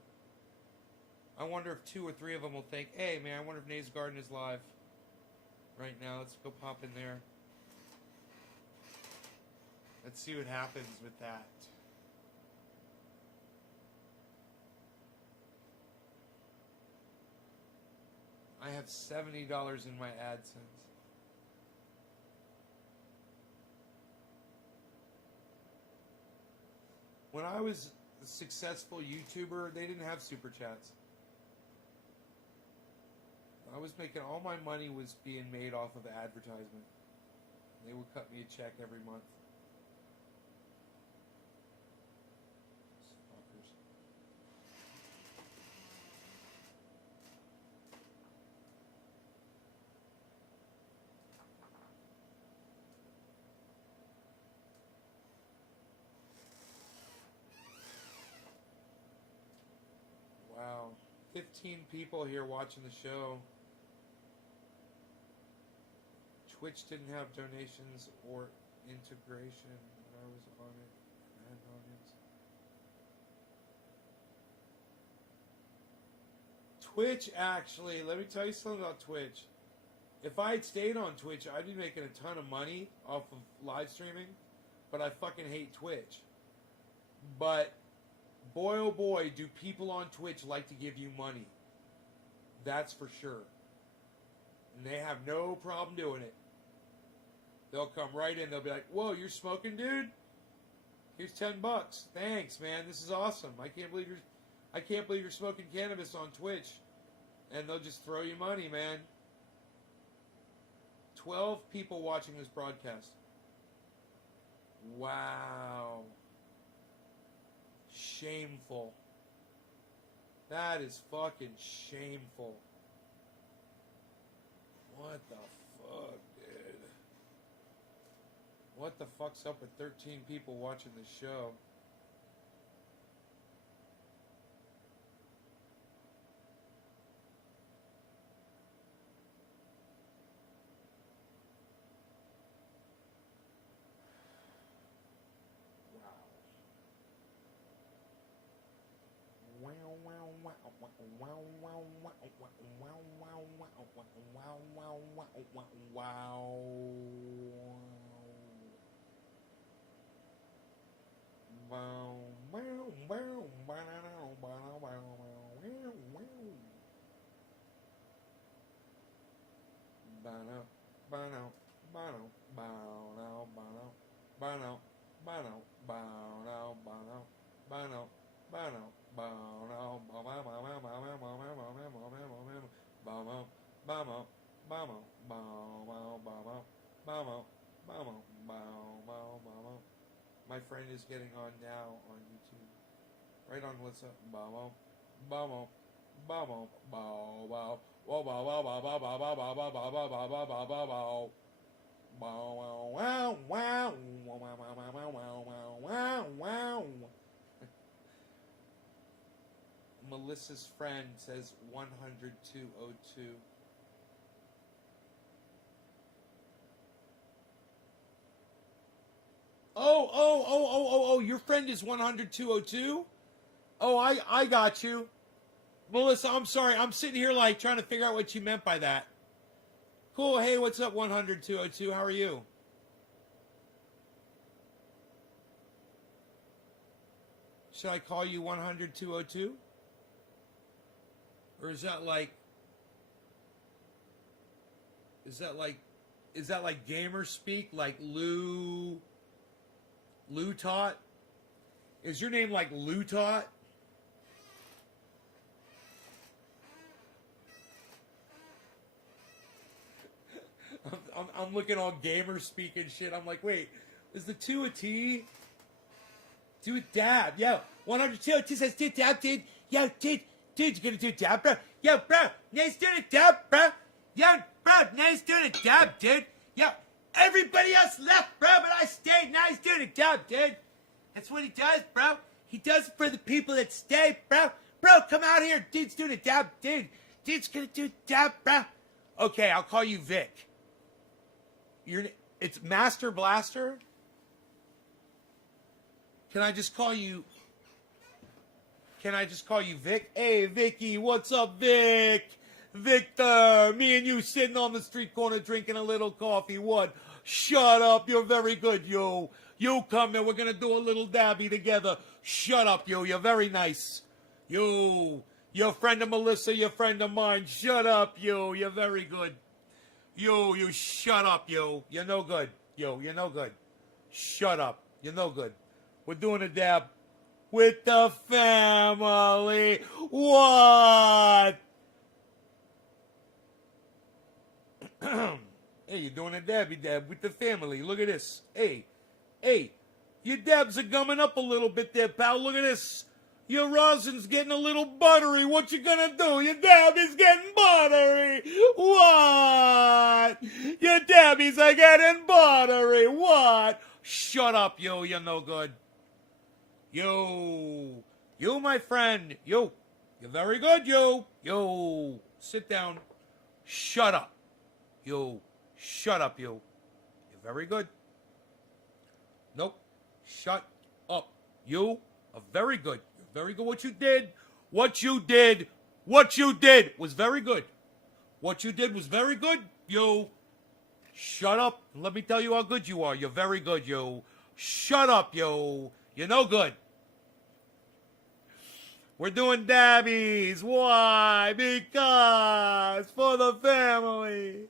I wonder if 2 or 3 of them will think, hey, man, I wonder if Nate's Garden is live right now. Let's go pop in there. Let's see what happens with that. I have $70 in my AdSense. When I was a successful YouTuber, they didn't have super chats. I was making all my money was being made off of advertisement. They would cut me a check every month. Fuckers. Wow. 15 people here watching the show. Twitch didn't have donations or integration when I was on it. I had no audience. Twitch, actually, let me tell you something about Twitch. If I had stayed on Twitch, I'd be making a ton of money off of live streaming, but I fucking hate Twitch. But boy, oh boy, do people on Twitch like to give you money. That's for sure. And they have no problem doing it. They'll come right in. They'll be like, whoa, you're smoking, dude? Here's $10. Thanks, man. This is awesome. I can't believe you're smoking cannabis on Twitch. And they'll just throw you money, man. 12 people watching this broadcast. Wow. Shameful. That is fucking shameful. What the fuck, dude? What the fuck's up with 13 people watching this show? My friend is getting on now on YouTube. Right on what's up. Melissa's friend says 10202. Oh, your friend is 10202? Oh, I got you. Melissa, I'm sorry. I'm sitting here like trying to figure out what you meant by that. Cool. Hey, what's up, 10202? How are you? Should I call you 10202? Or is that like gamer speak, like Lou Tot? Is your name like Lou Tot? I'm looking all gamer speak and shit. I'm like, wait, is the 2 a T? Do it dab. Yeah. 102, it says, dude, dab, dude. Yo, dude, you gonna do dab, bro? Yo, bro, nice doing a dab, bro. Yo, bro, nice doing a dab, dude. Yo, everybody else left, bro, but I stayed. Nice doing a dab, dude. That's what he does, bro. He does it for the people that stay, bro. Bro, come out here. Dude's doing a dab, dude. Dude's gonna do a dab, bro. Okay, I'll call you Vic. It's Master Blaster. Can I just call you Vic? Hey, Vicky, what's up, Vic? Victor, me and you sitting on the street corner drinking a little coffee. What? Shut up, you're very good, yo. You come here, we're gonna do a little dabby together. Shut up, yo, you're very nice. Yo, you're a friend of Melissa, you're a friend of mine. Shut up, yo, you're very good. Yo, you shut up, yo. You're no good. Yo, you're no good. Shut up. You're no good. We're doing a dab with the family. What? Hey, you're doing a dabby dab with the family. Look at this. Hey, your dabs are gumming up a little bit there, pal. Look at this. Your rosin's getting a little buttery. What you gonna do? Your dab is getting buttery. What? Your dabbies are getting buttery. What? Shut up, yo. You're no good. Yo. You, my friend. Yo. You're very good, yo. Yo. Sit down. Shut up. Yo. Shut up, yo. You're very good. Nope. Shut up. You are very good. Very good. What you did was very good. What you did was very good, yo. Shut up. Let me tell you how good you are. You're very good, yo. Shut up, yo. You're no good. We're doing dabbies. Why? Because for the family.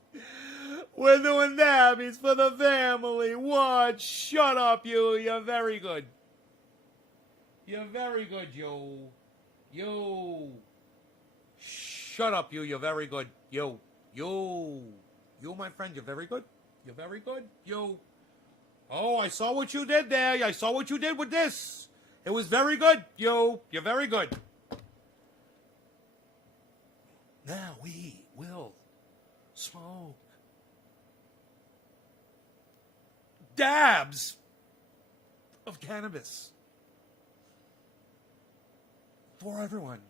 We're doing dabbies for the family. What? Shut up, you. You're very good. You're very good, yo. Yo. Shut up, you. You're very good. Yo. Yo, my friend, you're very good. You're very good. Yo. Oh, I saw what you did there. I saw what you did with this. It was very good. Yo, you're very good. Now we will smoke dabs of cannabis. For everyone.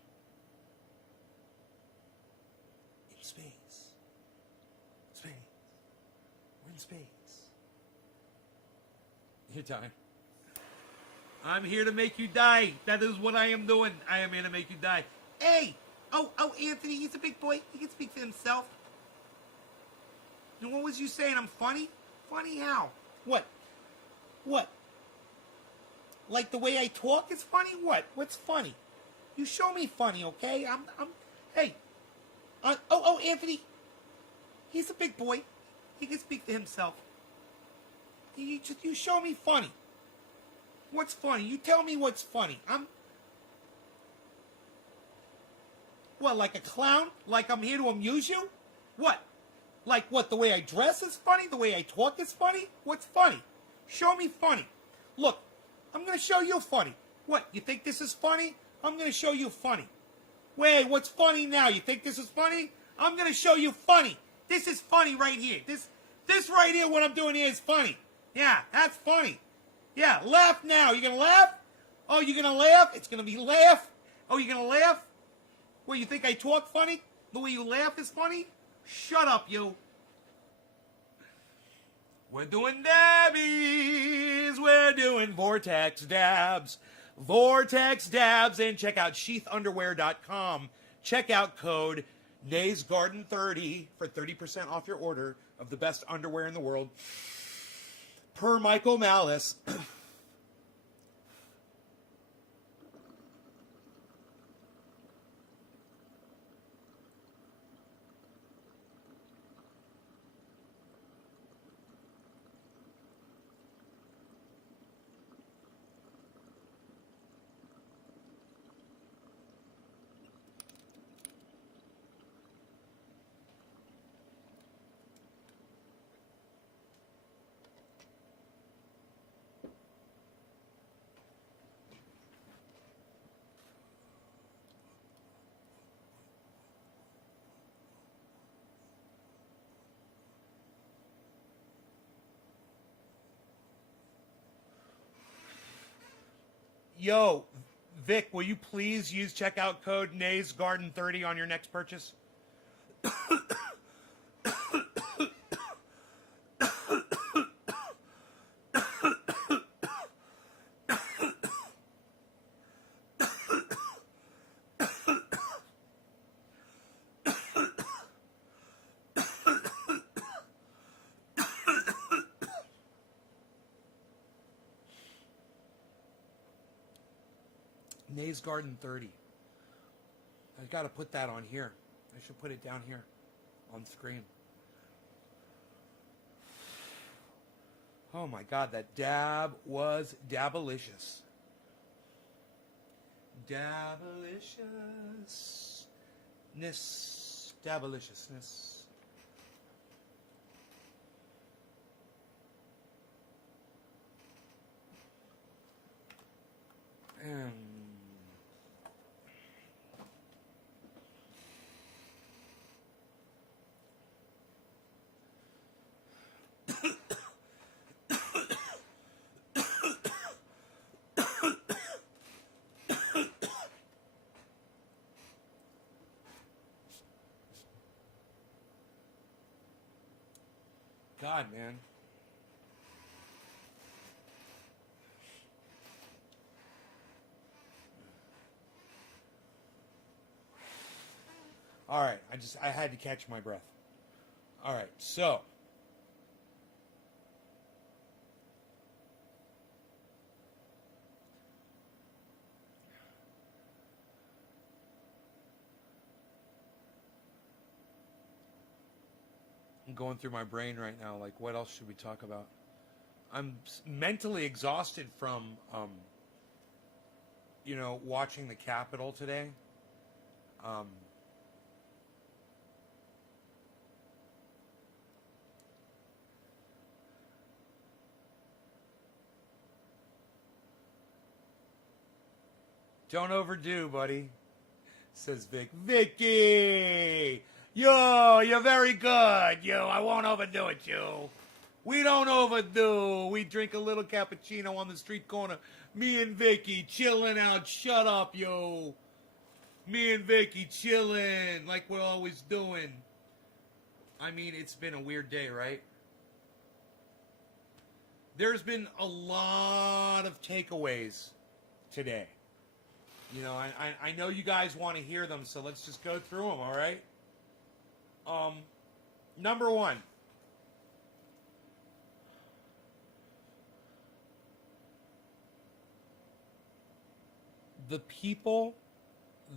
In space. Space. We're in space. You're dying. I'm here to make you die. That is what I am doing. I am here to make you die. Hey! Oh, Anthony, he's a big boy. He can speak for himself. And what was you saying? I'm funny? Funny how? What? Like the way I talk is funny? What? What's funny? You show me funny, okay? Hey. Anthony. He's a big boy. He can speak for himself. You show me funny. What's funny? You tell me what's funny. What, like a clown? Like I'm here to amuse you? What? Like what, the way I dress is funny? The way I talk is funny? What's funny? Show me funny. Look, I'm going to show you funny. What, you think this is funny? I'm going to show you funny. Wait, what's funny now? You think this is funny? I'm going to show you funny. This is funny right here. This right here, what I'm doing here is funny. Yeah, that's funny. Yeah, laugh now. You going to laugh? Oh, you going to laugh? It's going to be laugh. Oh, you going to laugh? Well, you think I talk funny? The way you laugh is funny? Shut up, you. We're doing dabbies. We're doing vortex dabs. Vortex dabs. And check out sheathunderwear.com. Check out code NaysGarden30 for 30% off your order of the best underwear in the world. Per Michael Malice. Yo, Vic, will you please use checkout code NaysGarden30 on your next purchase? NaysGarden30. I've got to put that on here. I should put it down here on screen. Oh my God, that dab was dabalicious. Dabaliciousness. Dabaliciousness. And God, man. All right, I had to catch my breath. All right, so I'm going through my brain right now. Like, what else should we talk about? I'm mentally exhausted from, watching the Capitol today. Don't overdo, buddy, says Vic. Vicky! Yo, you're very good. Yo, I won't overdo it, yo. We don't overdo. We drink a little cappuccino on the street corner. Me and Vicky chilling out. Shut up, yo. Me and Vicky chilling like we're always doing. I mean, it's been a weird day, right? There's been a lot of takeaways today. You know, I know you guys want to hear them, so let's just go through them, all right? Number one. The people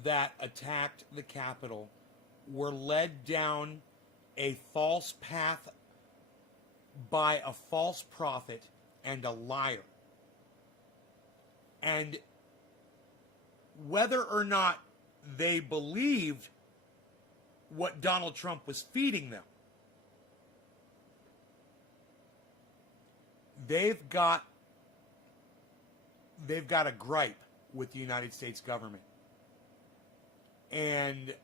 that attacked the Capitol were led down a false path by a false prophet and a liar. And whether or not they believed what Donald Trump was feeding them, they've got a gripe with the United States government. And,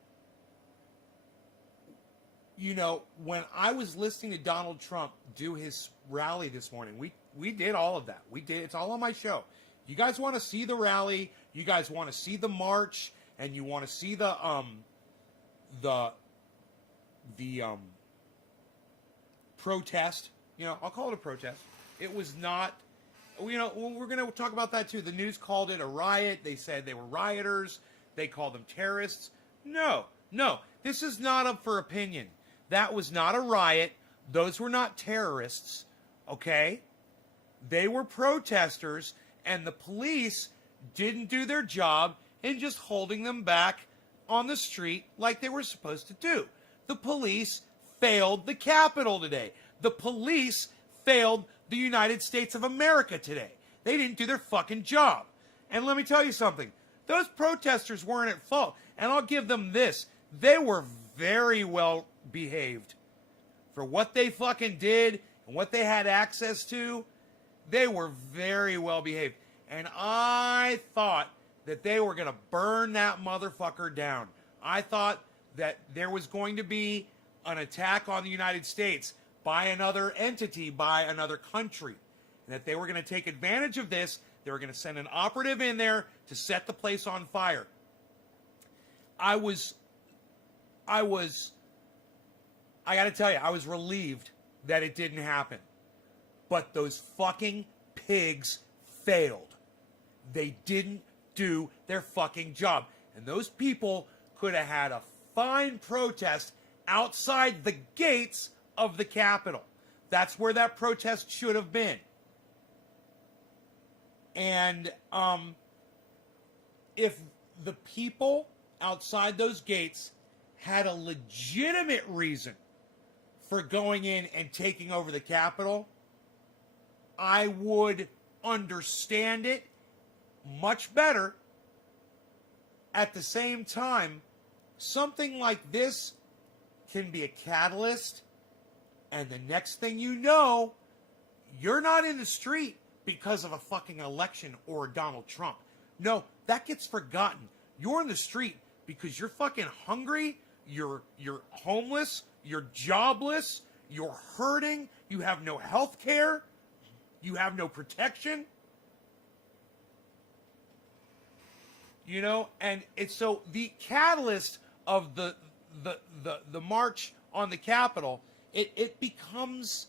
you know, when I was listening to Donald Trump do his rally this morning, we did all of that. We did. It's all on my show. You guys want to see the rally, you guys want to see the march, and you want to see the protest. You know, I'll call it a protest. It was not, you know, we're going to talk about that too. The news called it a riot. They said they were rioters. They called them terrorists. No, this is not up for opinion. That was not a riot. Those were not terrorists, okay? They were protesters, and the police didn't do their job in just holding them back on the street like they were supposed to do. The police failed the Capitol today. The police failed the United States of America today. They didn't do their fucking job. And let me tell you something. Those protesters weren't at fault. And I'll give them this. They were very well behaved. For what they fucking did and what they had access to, they were very well behaved. And I thought that they were going to burn that motherfucker down. I thought that there was going to be an attack on the United States by another entity, by another country. And that they were going to take advantage of this. They were going to send an operative in there to set the place on fire. I got to tell you, I was relieved that it didn't happen. But those fucking pigs failed. They didn't do their fucking job. And those people could have had a fine protest outside the gates of the Capitol. That's where that protest should have been. And if the people outside those gates had a legitimate reason for going in and taking over the Capitol, I would understand it much better. At the same time, something like this can be a catalyst, and the next thing you know, you're not in the street because of a fucking election or Donald Trump. No, that gets forgotten. You're in the street because you're fucking hungry, you're homeless, you're jobless, you're hurting, you have no health care, you have no protection. You know, and it's so the catalyst of the march on the Capitol, it becomes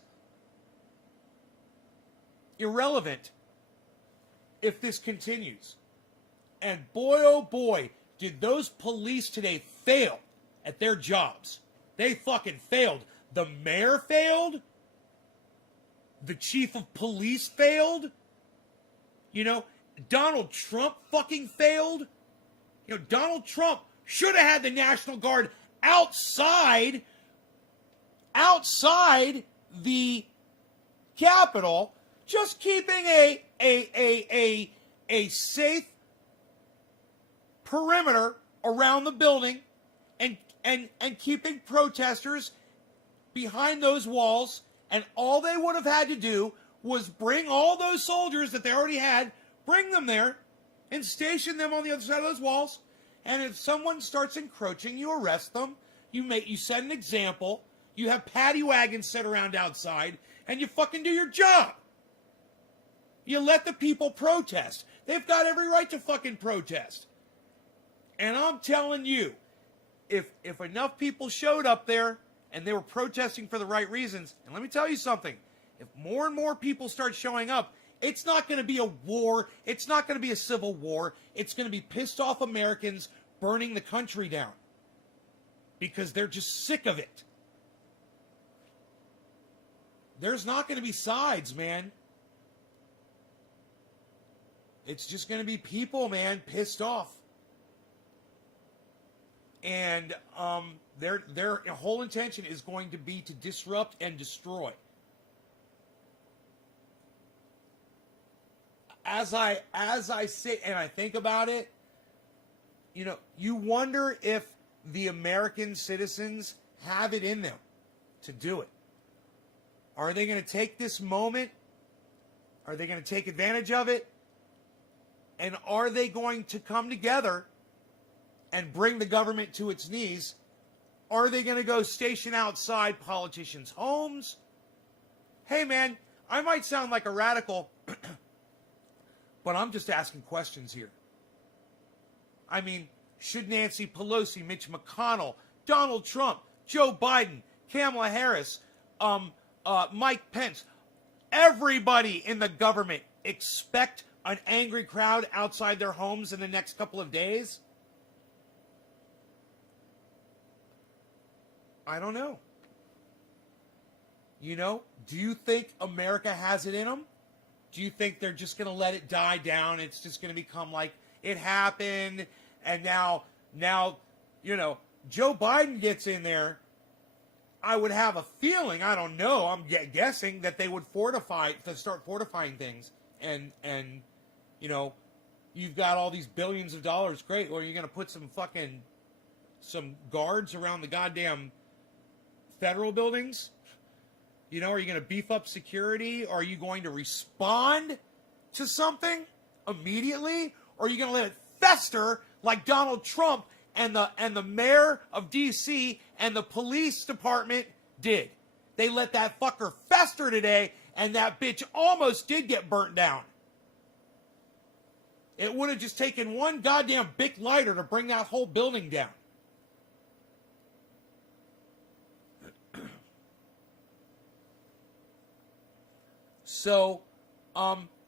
irrelevant if this continues. And boy, oh boy, did those police today fail at their jobs. They fucking failed. The mayor failed. The chief of police failed. You know, Donald Trump fucking failed. You know, Donald Trump should have had the National Guard outside the Capitol, just keeping a safe perimeter around the building and keeping protesters behind those walls. And all they would have had to do was bring all those soldiers that they already had, bring them there and station them on the other side of those walls. And if someone starts encroaching, you arrest them. You set an example. You have paddy wagons set around outside, and you fucking do your job. You let the people protest. They've got every right to fucking protest. And I'm telling you, if enough people showed up there and they were protesting for the right reasons, and let me tell you something, if more and more people start showing up, it's not going to be a war. It's not going to be a civil war. It's going to be pissed off Americans burning the country down because they're just sick of it. There's not going to be sides, man. It's just going to be people, man, pissed off. And their whole intention is going to be to disrupt and destroy. As I sit and I think about it, you know, you wonder if the American citizens have it in them to do it. Are they going to take this moment? Are they going to take advantage of it? And are they going to come together and bring the government to its knees? Are they going to go station outside politicians' homes? Hey, man, I might sound like a radical, but I'm just asking questions here. I mean, should Nancy Pelosi, Mitch McConnell, Donald Trump, Joe Biden, Kamala Harris, Mike Pence, everybody in the government expect an angry crowd outside their homes in the next couple of days? I don't know. You know, do you think America has it in them? Do you think they're just going to let it die down? It's just going to become like it happened, and now, you know, Joe Biden gets in there. I would have a feeling, I don't know, I'm guessing that they would start fortifying things, and you know, you've got all these billions of dollars, great. Or you're going to put some guards around the goddamn federal buildings? You know, are you going to beef up security? Are you going to respond to something immediately? Or are you going to let it fester like Donald Trump and the mayor of D.C. and the police department did? They let that fucker fester today, and that bitch almost did get burnt down. It would have just taken one goddamn big lighter to bring that whole building down. So,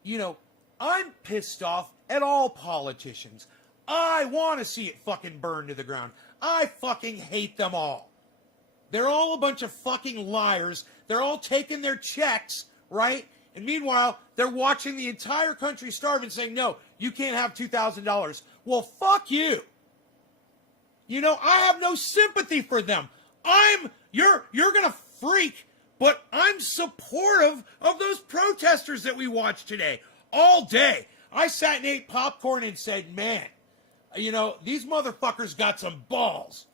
you know, I'm pissed off at all politicians. I want to see it fucking burn to the ground. I fucking hate them all. They're all a bunch of fucking liars. They're all taking their checks, right? And meanwhile, they're watching the entire country starve and saying, no, you can't have $2,000. Well, fuck you. You know, I have no sympathy for them. You're going to freak, but I'm supportive of those protesters that we watched today. All day. I sat and ate popcorn and said, man, you know, these motherfuckers got some balls.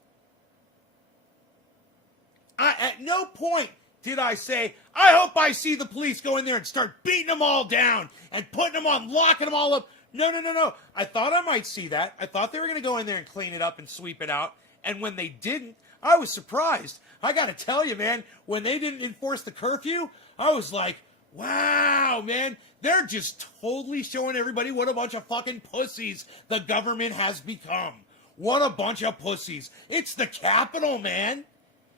At no point did I say, I hope I see the police go in there and start beating them all down and putting them on, locking them all up. No. I thought I might see that. I thought they were going to go in there and clean it up and sweep it out. And when they didn't, I was surprised. I got to tell you, man, when they didn't enforce the curfew, I was like, wow, man, they're just totally showing everybody what a bunch of fucking pussies the government has become. What a bunch of pussies. It's the Capitol, man.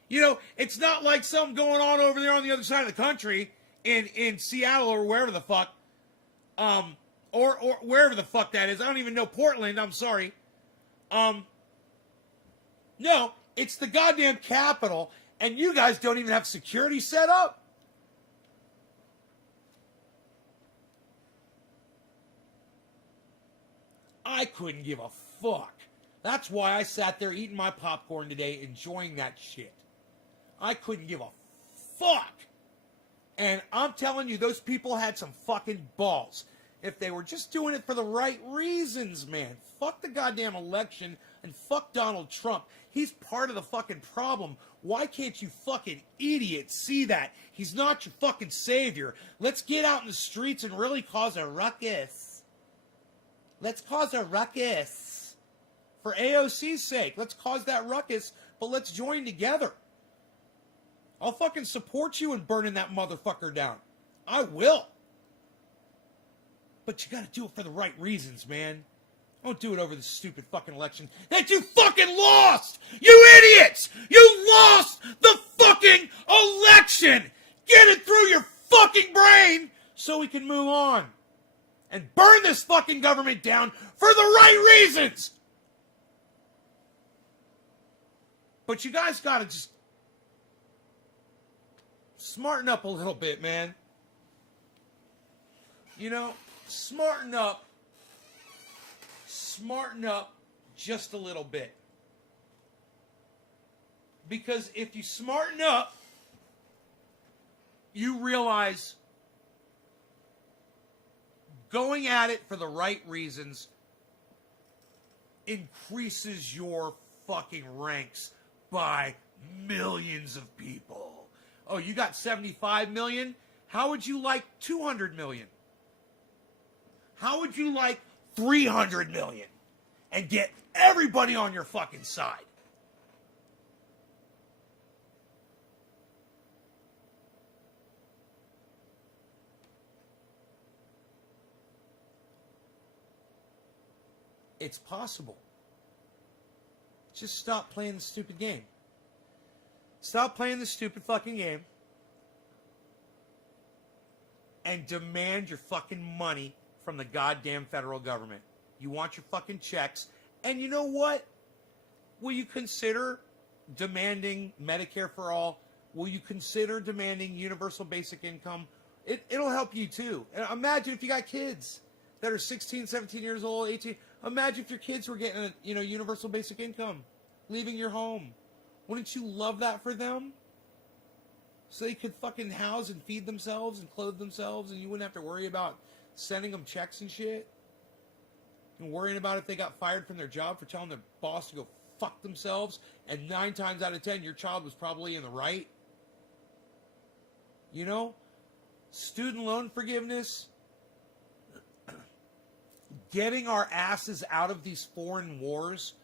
You know, it's not like something going on over there on the other side of the country in Seattle or wherever the fuck, or wherever the fuck that is. I don't even know Portland. I'm sorry. No, it's the goddamn Capitol, and you guys don't even have security set up. I couldn't give a fuck. That's why I sat there eating my popcorn today, enjoying that shit. I couldn't give a fuck. And I'm telling you, those people had some fucking balls. If they were just doing it for the right reasons, man. Fuck the goddamn election and fuck Donald Trump. He's part of the fucking problem. Why can't you fucking idiots see that? He's not your fucking savior. Let's get out in the streets and really cause a ruckus. Let's cause a ruckus. For AOC's sake, let's cause that ruckus, but let's join together. I'll fucking support you in burning that motherfucker down. I will. But you gotta do it for the right reasons, man. Don't do it over the stupid fucking election that you fucking lost! You idiots! You lost the fucking election! Get it through your fucking brain so we can move on. And burn this fucking government down for the right reasons! But you guys gotta just smarten up a little bit, man. You know, smarten up just a little bit. Because if you smarten up, you realize going at it for the right reasons increases your fucking ranks by millions of people. Oh, you got 75 million? How would you like 200 million? How would you like 300 million? And get everybody on your fucking side. It's possible. Just stop playing the stupid game. Stop playing the stupid fucking game and demand your fucking money from the goddamn federal government. You want your fucking checks. And you know what? Will you consider demanding Medicare for all? Will you consider demanding universal basic income? It'll help you too. Imagine if you got kids that are 16, 17 years old, 18. Imagine if your kids were getting a, universal basic income, leaving your home. Wouldn't you love that for them? So they could fucking house and feed themselves and clothe themselves, and you wouldn't have to worry about sending them checks and shit. And worrying about if they got fired from their job for telling their boss to go fuck themselves. And 9 times out of 10, your child was probably in the right. You know? Student loan forgiveness. Getting our asses out of these foreign wars.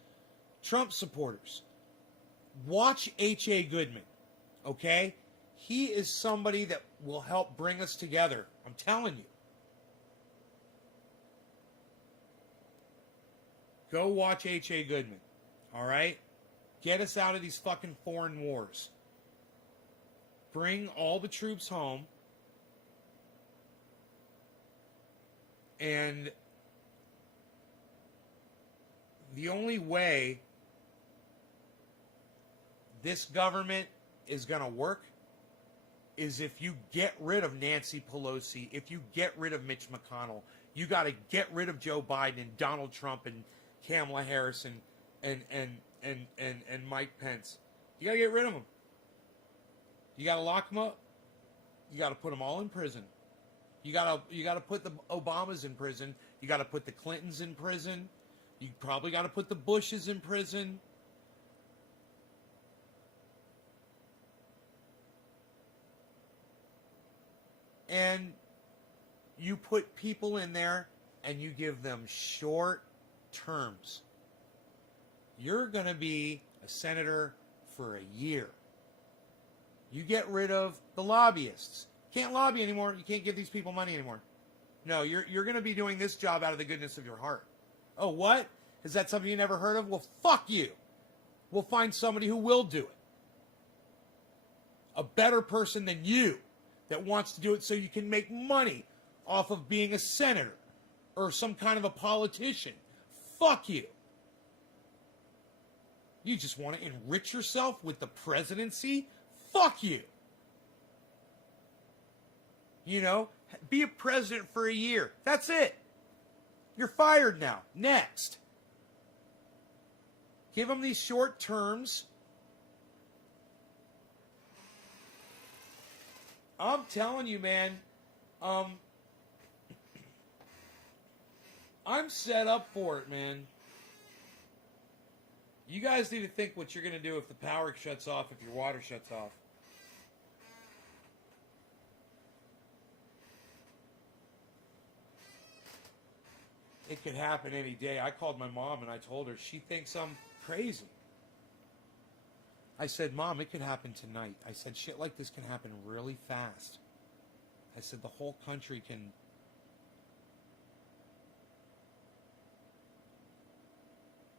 Trump supporters. Watch H.A. Goodman, okay? He is somebody that will help bring us together. I'm telling you. Go watch H.A. Goodman. All right? Get us out of these fucking foreign wars. Bring all the troops home. And the only way this government is going to work is if you get rid of Nancy Pelosi, if you get rid of Mitch McConnell. You got to get rid of Joe Biden and Donald Trump and Kamala Harris and Mike Pence. You got to get rid of them. You got to lock them up. You got to put them all in prison. You got to put the Obamas in prison. You got to put the Clintons in prison. You probably got to put the Bushes in prison. And you put people in there and you give them short terms. You're going to be a senator for a year. You get rid of the lobbyists. Can't lobby anymore. You can't give these people money anymore. No, you're going to be doing this job out of the goodness of your heart. Oh, what? Is that something you never heard of? Well, fuck you. We'll find somebody who will do it. A better person than you that wants to do it so you can make money off of being a senator or some kind of a politician. Fuck you. You just want to enrich yourself with the presidency? Fuck you. You know, be a president for a year. That's it. You're fired now. Next. Give them these short terms. I'm telling you, man, I'm set up for it, man. You guys need to think what you're going to do if the power shuts off, if your water shuts off. It could happen any day. I called my mom and I told her, she thinks I'm crazy. I said, Mom, it could happen tonight. I said, shit like this can happen really fast. I said, the whole country can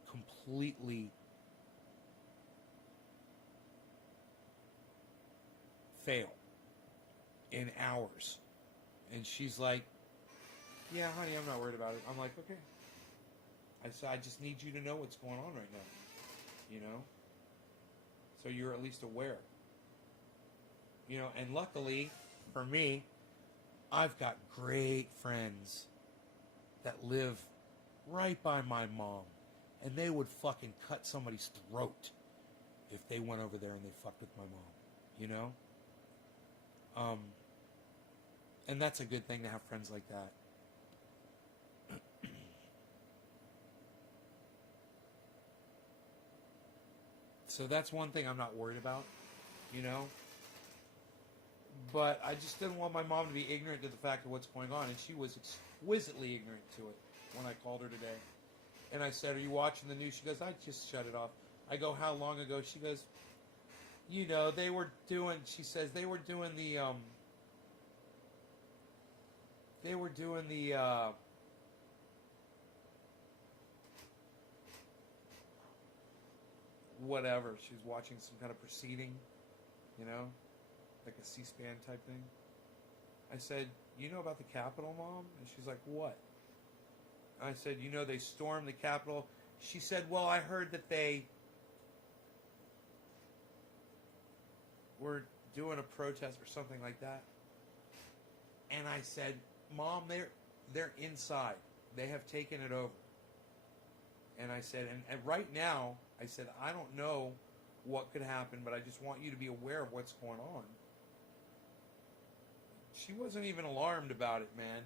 completely fail in hours. And she's like, yeah, honey, I'm not worried about it. I'm like, okay. I said, I just need you to know what's going on right now. You know? So you're at least aware. You know, and luckily for me, I've got great friends that live right by my mom. And they would fucking cut somebody's throat if they went over there and they fucked with my mom. You know? And that's a good thing to have friends like that. So that's one thing I'm not worried about, you know. But I just didn't want my mom to be ignorant to the fact of what's going on. And she was exquisitely ignorant to it when I called her today. And I said, are you watching the news? She goes, I just shut it off. I go, how long ago? She goes, you know, they were doing the, whatever. She was watching some kind of proceeding, you know, like a C-SPAN type thing. I said, you know about the Capitol, Mom? And she's like, what? I said, you know, they stormed the Capitol. She said, well, I heard that they were doing a protest or something like that. And I said, Mom, they're inside. They have taken it over. And I said, and right now, I said, I don't know what could happen, but I just want you to be aware of what's going on. She wasn't even alarmed about it, man.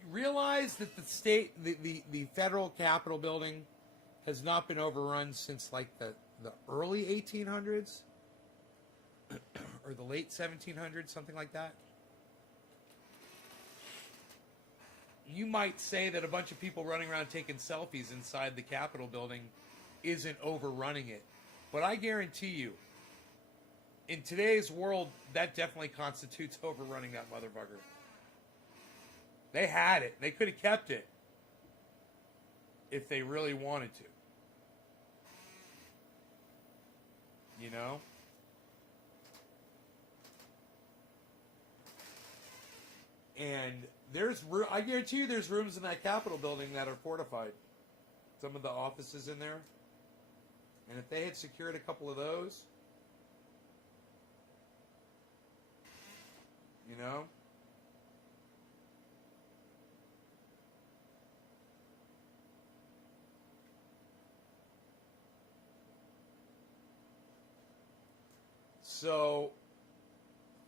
You realize that the federal Capitol building has not been overrun since like the early 1800s? Or the late 1700s, something like that? You might say that a bunch of people running around taking selfies inside the Capitol building isn't overrunning it. But I guarantee you, in today's world, that definitely constitutes overrunning that motherfucker. They had it. They could have kept it. if they really wanted to. You know? And I guarantee you there's rooms in that Capitol building that are fortified. Some of the offices in there. And if they had secured a couple of those, you know? So,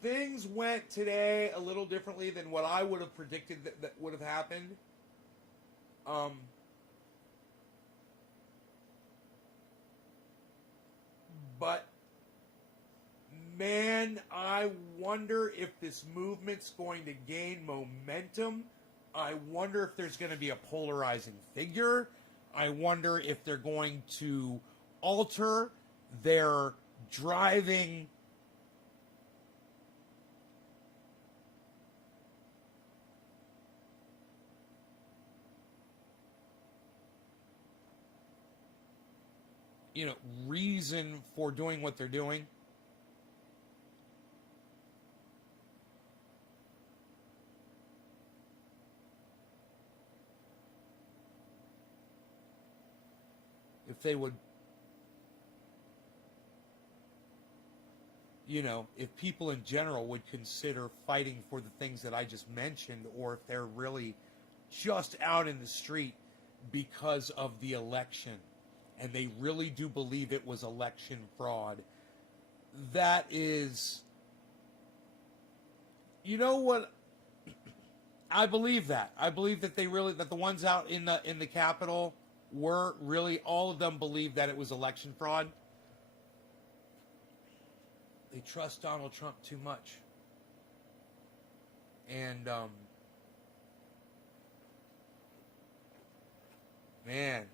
things went today a little differently than what I would have predicted that would have happened. But, man, I wonder if this movement's going to gain momentum. I wonder if there's going to be a polarizing figure. I wonder if they're going to alter their driving reason for doing what they're doing. If they would, if people in general would consider fighting for the things that I just mentioned, or if they're really just out in the street because of the election, and they really do believe it was election fraud. That is, you know what? I believe that. I believe that that the ones out in the Capitol were really, all of them believed that it was election fraud. They trust Donald Trump too much. And, man.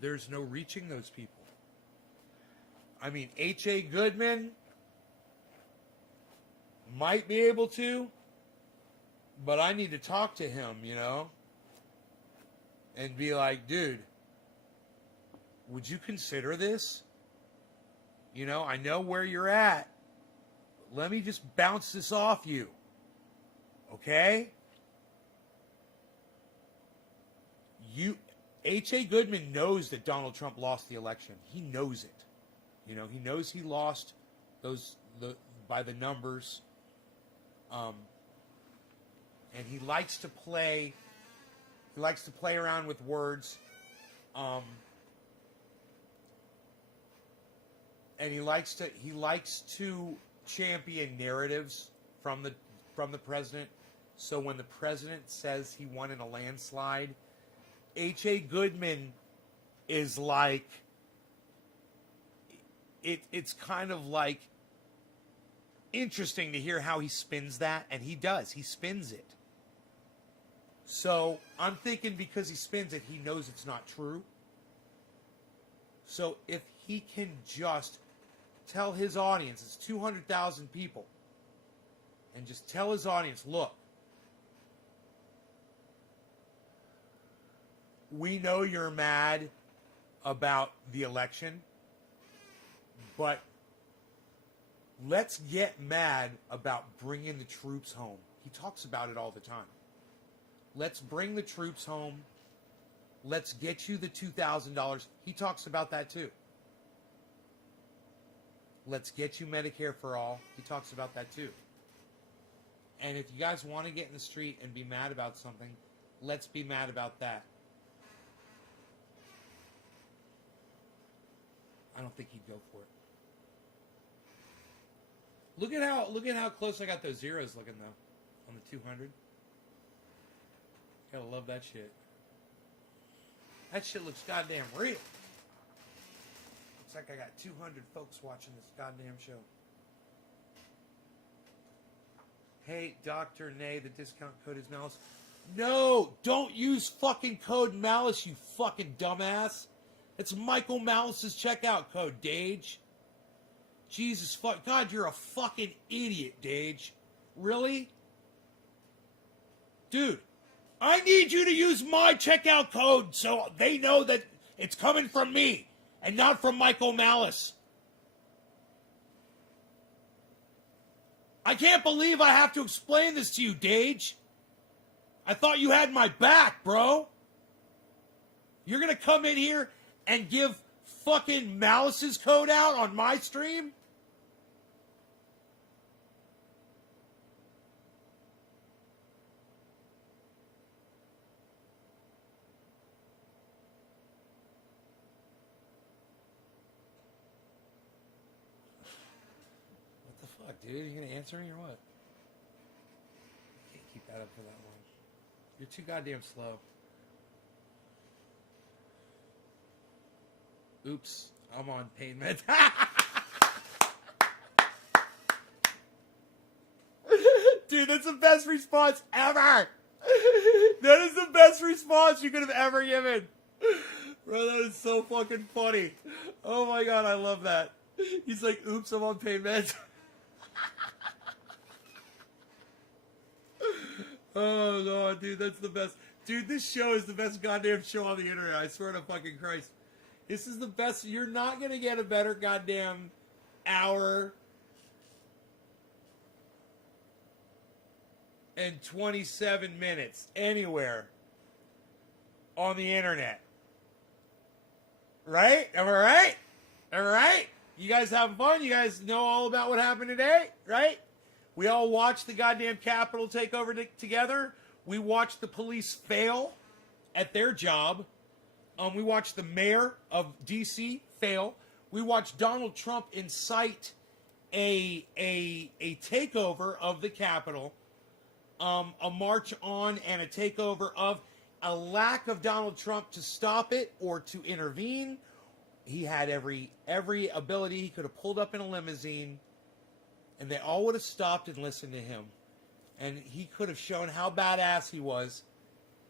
There's no reaching those people. I mean, H.A. Goodman might be able to, but I need to talk to him, and be like, dude, would you consider this? I know where you're at. Let me just bounce this off you. Okay? H.A. Goodman knows that Donald Trump lost the election. He knows it. He knows he lost by the numbers. And he likes to play around with words. And he likes to champion narratives from the president. So when the president says he won in a landslide, H.A. Goodman is like, it's kind of like interesting to hear how he spins that, and he does. He spins it. So I'm thinking because he spins it, he knows it's not true. So if he can just tell his audience, it's 200,000 people, and just tell his audience, look, we know you're mad about the election, but let's get mad about bringing the troops home. He talks about it all the time. Let's bring the troops home. Let's get you the $2,000. He talks about that too. Let's get you Medicare for all. He talks about that too. And if you guys want to get in the street and be mad about something, let's be mad about that. I don't think he'd go for it. Look at how close I got those zeros looking though on the 200. Gotta love that shit. That shit looks goddamn real. Looks like I got 200 folks watching this goddamn show. Hey, Dr. Nay, the discount code is Malice. No, don't use fucking code Malice, you fucking dumbass. It's Michael Malice's checkout code, Dage. Jesus fuck. God, you're a fucking idiot, Dage. Really? Dude, I need you to use my checkout code so they know that it's coming from me and not from Michael Malice. I can't believe I have to explain this to you, Dage. I thought you had my back, bro. You're going to come in here and give fucking Malice's code out on my stream? What the fuck, dude? You going to answer me or what? Can't keep that up for that long. You're too goddamn slow. Oops, I'm on pain meds. Dude, that's the best response ever. That is the best response you could have ever given. Bro, that is so fucking funny. Oh my god, I love that. He's like, oops, I'm on pain meds. Oh god, dude, that's the best. Dude, this show is the best goddamn show on the internet. I swear to fucking Christ. This is the best. You're not going to get a better goddamn hour and 27 minutes anywhere on the internet. Right? Am I right? Am I right? You guys having fun? You guys know all about what happened today? Right? We all watched the goddamn Capitol take over together. We watched the police fail at their job. We watched the mayor of D.C. fail. We watched Donald Trump incite a takeover of the Capitol, a march on and a takeover of a lack of Donald Trump to stop it or to intervene. He had every ability. He could have pulled up in a limousine, and they all would have stopped and listened to him. And he could have shown how badass he was.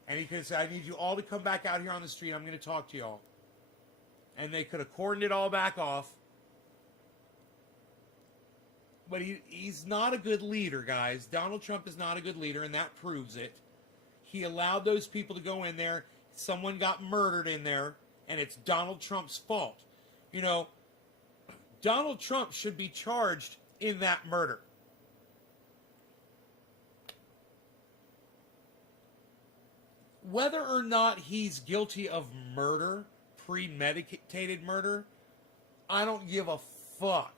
And he could have said, I need you all to come back out here on the street. I'm going to talk to y'all. And they could have cordoned it all back off. But he's not a good leader, guys. Donald Trump is not a good leader, and that proves it. He allowed those people to go in there. Someone got murdered in there, and it's Donald Trump's fault. You know, Donald Trump should be charged in that murder. Whether or not he's guilty of murder, premeditated murder, I don't give a fuck.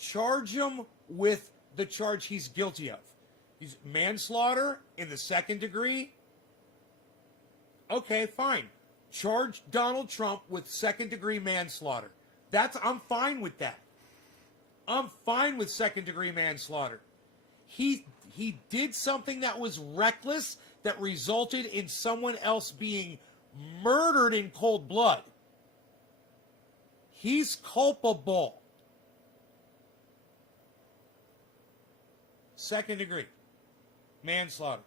Charge him with the charge he's guilty of. He's manslaughter in the second degree. Okay, fine. Charge Donald Trump with second degree manslaughter. I'm fine with that. I'm fine with second degree manslaughter. He did something that was reckless, that resulted in someone else being murdered in cold blood. He's culpable. Second degree manslaughter.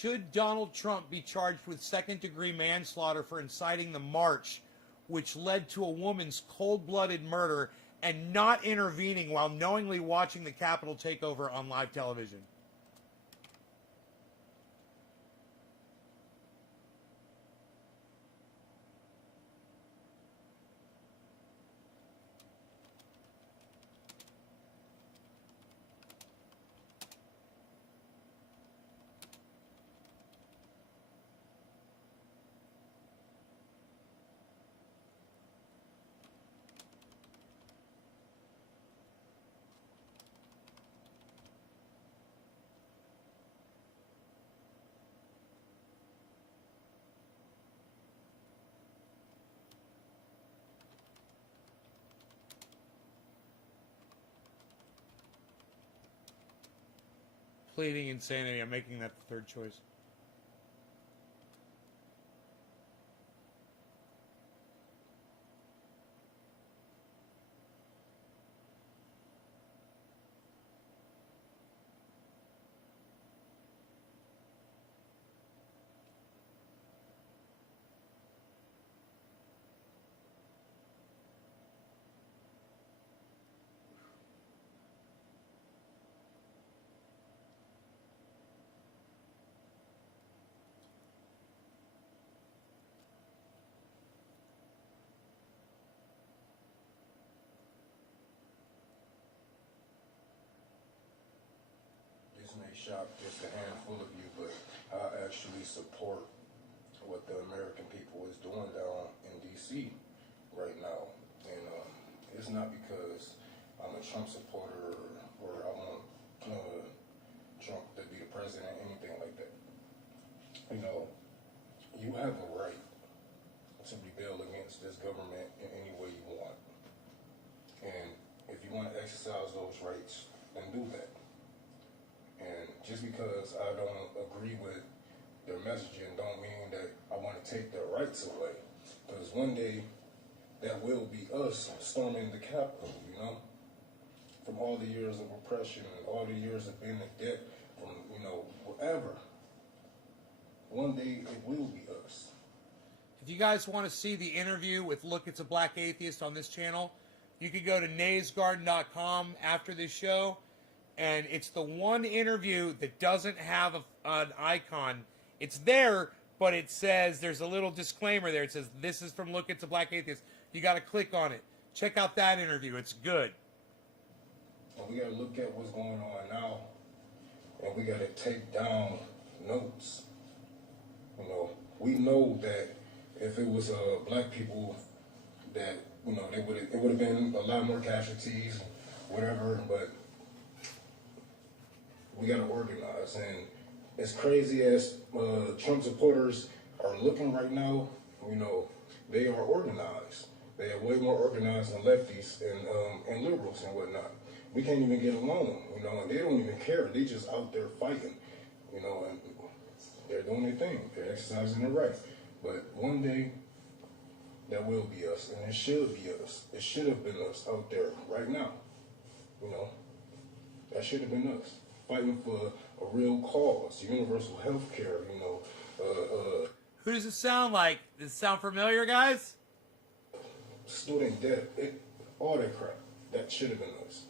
should Donald Trump be charged with second-degree manslaughter for inciting the march, which led to a woman's cold-blooded murder, and not intervening while knowingly watching the Capitol takeover on live television? Pleading insanity. I'm making that the third choice. This may shock just a handful of you, but I actually support what the American people is doing down in D.C. right now. And it's not because I'm a Trump supporter or I want Trump to be the president, anything like that. You know, you have a right to rebel against this government in any way you want. And if you want to exercise those rights, then do that. And just because I don't agree with their messaging don't mean that I want to take their rights away. Because one day, that will be us storming the Capitol, you know? From all the years of oppression and all the years of being in debt from, you know, wherever. One day, it will be us. If you guys want to see the interview with Look, It's a Black Atheist on this channel, you can go to naysgarden.com after this show, and it's the one interview that doesn't have an icon. It's there, but it says, there's a little disclaimer there. It says, this is from Look, It's a Black Atheist. You got to click on it. Check out that interview. It's good. And we got to look at what's going on now, and we got to take down notes. You know, we know that if it was black people, that, you know, it would have been a lot more casualties, whatever, but we got to organize. And as crazy as Trump supporters are looking right now, you know, they are organized. They are way more organized than lefties and liberals and whatnot. We can't even get along, you know, and they don't even care. They just out there fighting, you know, and they're doing their thing. They're exercising their right. But one day, that will be us, and it should be us. It should have been us out there right now, you know. That should have been us, fighting for a real cause, universal health care, you know. Who does it sound like? Does it sound familiar, guys? Student debt, all that crap. That should have been us.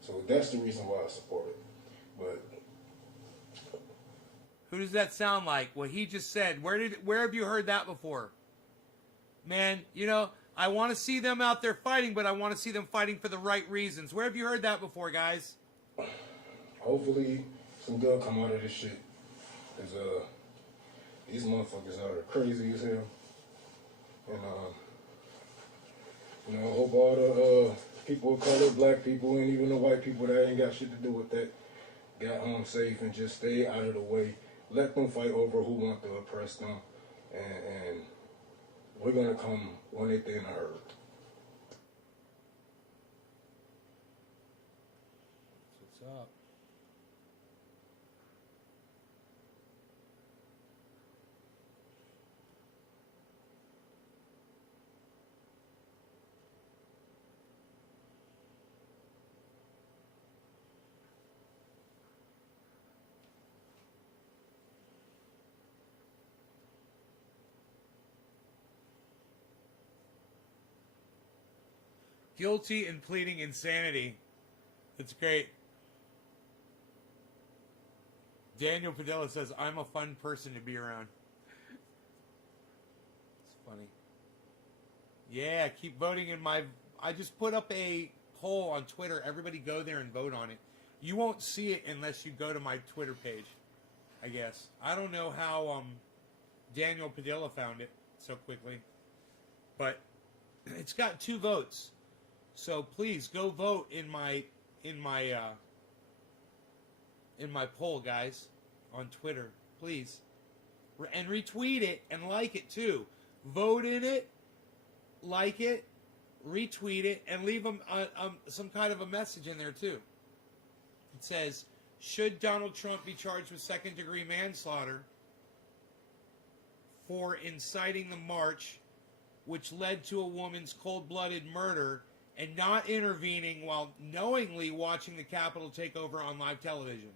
So that's the reason why I support it. But who does that sound like? What he just said. Where have you heard that before? Man, you know, I want to see them out there fighting, but I want to see them fighting for the right reasons. Where have you heard that before, guys? Hopefully some good come out of this shit. Because these motherfuckers are crazy as hell. And you know, I hope all the people of color, black people, and even the white people that ain't got shit to do with that got home safe and just stay out of the way. Let them fight over who want to oppress them. And we're going to come when they in a hurry. What's up? Guilty and pleading insanity. That's great. Daniel Padilla says, I'm a fun person to be around. It's funny. Yeah, keep voting in my... I just put up a poll on Twitter. Everybody go there and vote on it. You won't see it unless you go to my Twitter page, I guess. I don't know how Daniel Padilla found it so quickly. But it's got 2 votes. So please go vote in my poll, guys, on Twitter, please, and retweet it and like it too. Vote in it, like it, retweet it, and leave them some kind of a message in there too. It says, should Donald Trump be charged with second-degree manslaughter for inciting the march which led to a woman's cold-blooded murder and not intervening while knowingly watching the Capitol take over on live television?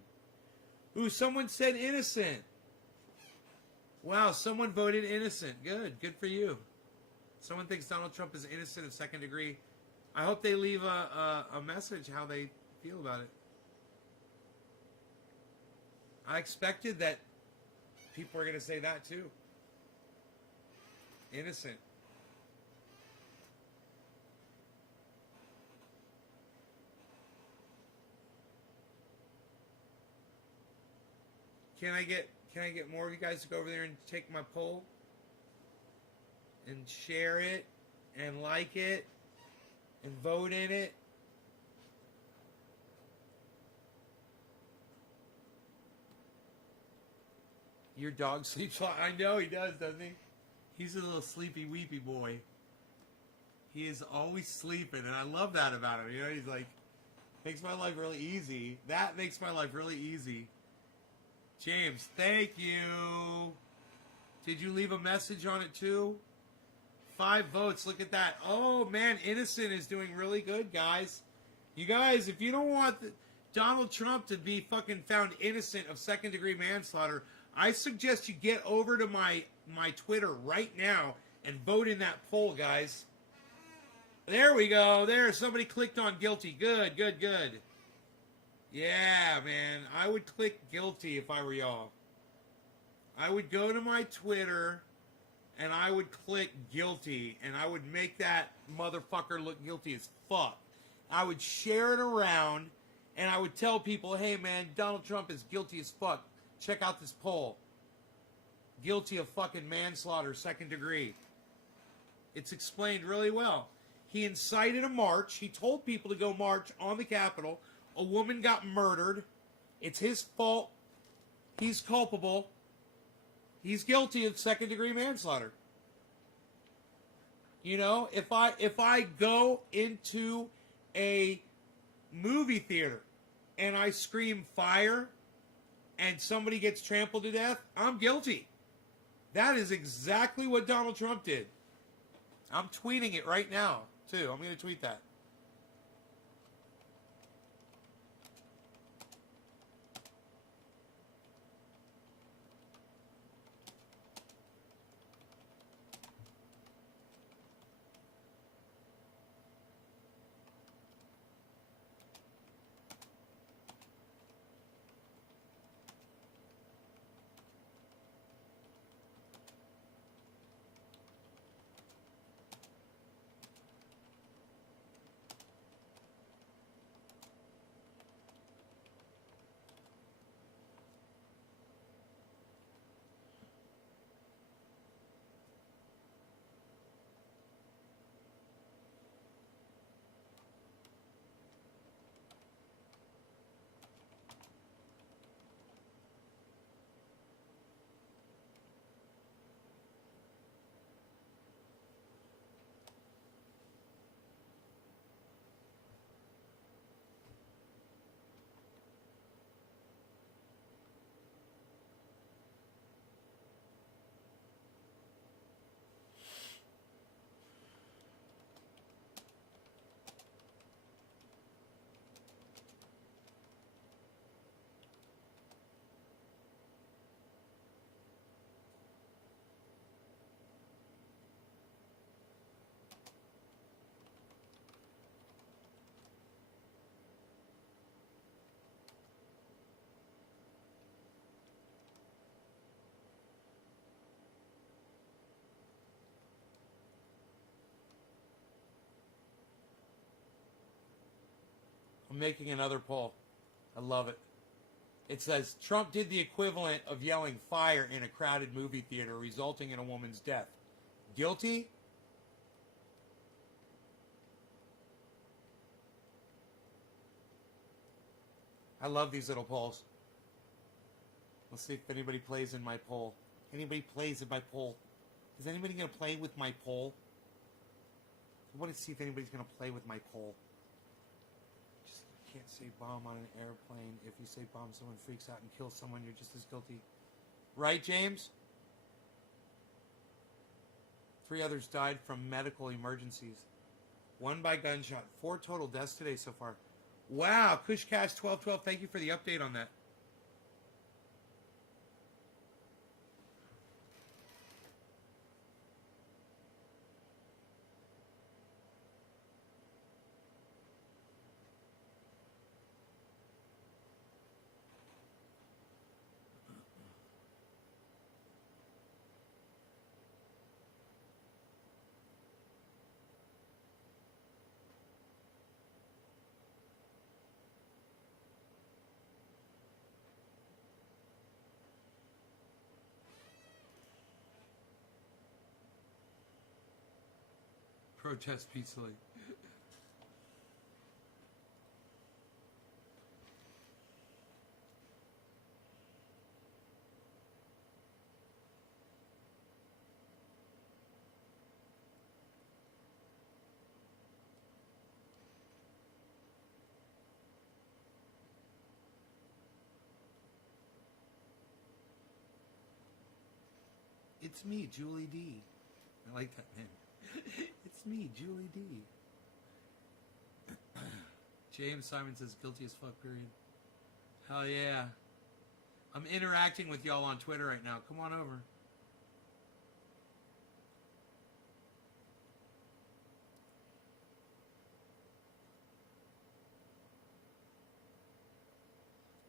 Ooh, someone said innocent. Wow, someone voted innocent. Good for you. Someone thinks Donald Trump is innocent of second degree. I hope they leave a message how they feel about it. I expected that people were going to say that too. Innocent. Can I get more of you guys to go over there and take my poll and share it and like it and vote in it? Your dog sleeps. I know he does, doesn't he? He's a little sleepy weepy boy. He is always sleeping, and I love that about him. You know, he's like, makes my life really easy. That makes my life really easy. James, thank you. Did you leave a message on it too? 5 votes. Look at that. Oh, man, Innocent is doing really good, guys. You guys, if you don't want Donald Trump to be fucking found innocent of second-degree manslaughter, I suggest you get over to my Twitter right now and vote in that poll, guys. There we go. There, somebody clicked on guilty. Good. Yeah, man. I would click guilty if I were y'all. I would go to my Twitter and I would click guilty and I would make that motherfucker look guilty as fuck. I would share it around and I would tell people, hey, man, Donald Trump is guilty as fuck. Check out this poll. Guilty of fucking manslaughter, second degree. It's explained really well. He incited a march. He told people to go march on the Capitol. A woman got murdered. It's his fault. He's culpable. He's guilty of second-degree manslaughter. You know, if I go into a movie theater and I scream fire and somebody gets trampled to death, I'm guilty. That is exactly what Donald Trump did. I'm tweeting it right now, too. I'm going to tweet that. I'm making another poll. I love it. It says Trump did the equivalent of yelling fire in a crowded movie theater, resulting in a woman's death. Guilty? I love these little polls. Let's see if anybody plays in my poll. Anybody plays in my poll? Is anybody going to play with my poll? I want to see if anybody's going to play with my poll. Just can't say bomb on an airplane. If you say bomb, someone freaks out and kills someone, you're just as guilty. Right, James? 3 others died from medical emergencies. 1 by gunshot. 4 total deaths today so far. Wow, Kushcash1212, thank you for the update on that. Protest peacefully. It's me, Julie D. I like that name. It's me, Julie D. James Simon says guilty as fuck, period. Hell yeah. I'm interacting with y'all on Twitter right now. Come on over.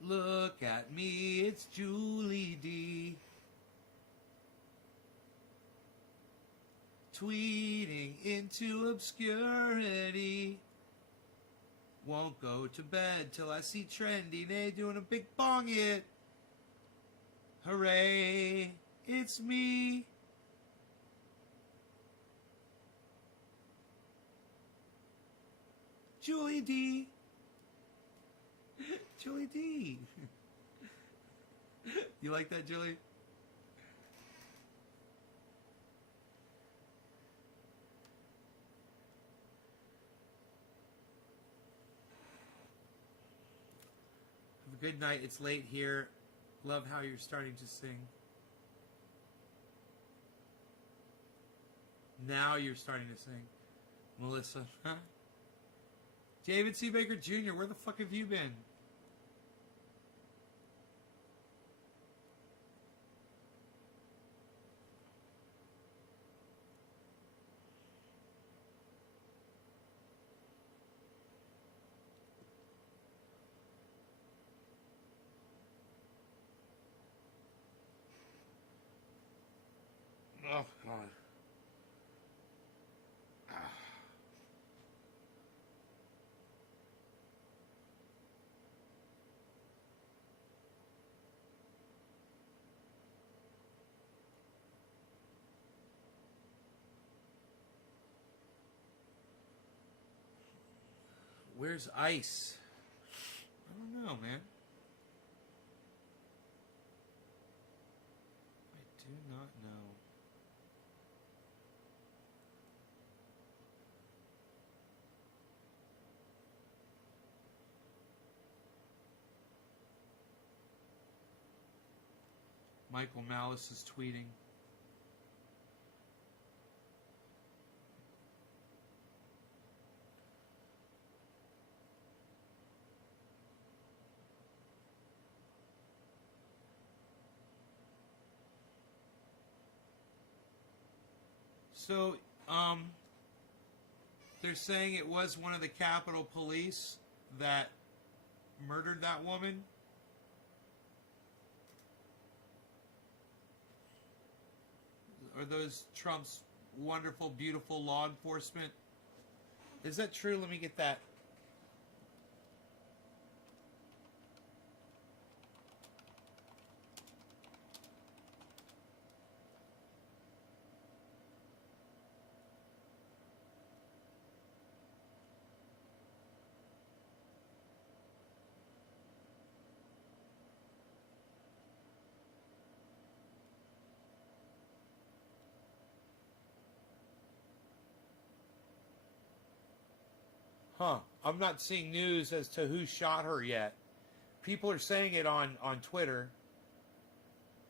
Look at me, it's Julie D. Tweeting into obscurity. Won't go to bed till I see Trendy Nay doing a big bong hit. Hooray, it's me. Julie D. Julie D. You like that, Julie? Have a good night. It's late here. Love how you're starting to sing. Now you're starting to sing. Melissa, huh? David C. Baker Jr., where the fuck have you been? Oh, God. Where's Ice? I don't know, man. I do not know. Michael Malice is tweeting. So, they're saying it was one of the Capitol Police that murdered that woman. Are those Trump's wonderful, beautiful law enforcement? Is that true? Let me get that. Huh. I'm not seeing news as to who shot her yet. People are saying it on Twitter.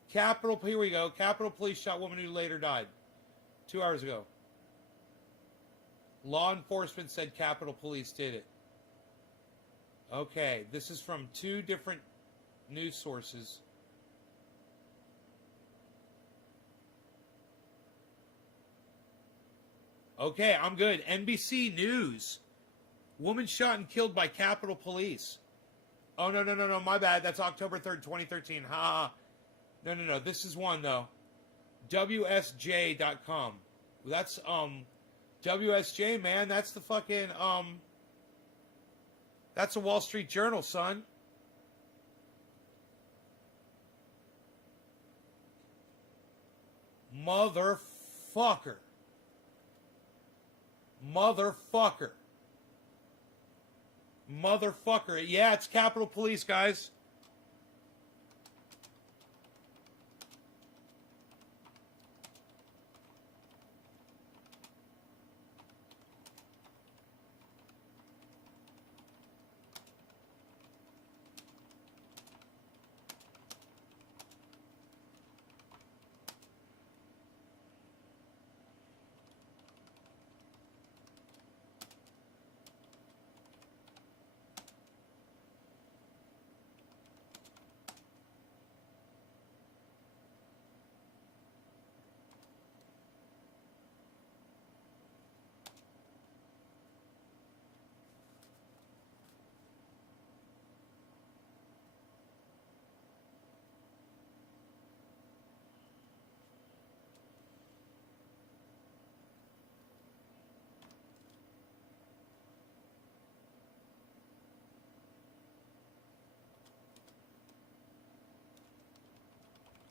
Here we go. Capitol Police shot woman who later died. 2 hours ago. Law enforcement said Capitol Police did it. Okay, this is from 2 different news sources. Okay, I'm good. NBC News. Woman shot and killed by Capitol Police. Oh, no, my bad. That's October 3rd, 2013. Ha. No. This is one, though. WSJ.com. That's, WSJ, man. That's the fucking, that's a Wall Street Journal, son. Motherfucker. Yeah, it's Capitol Police, guys.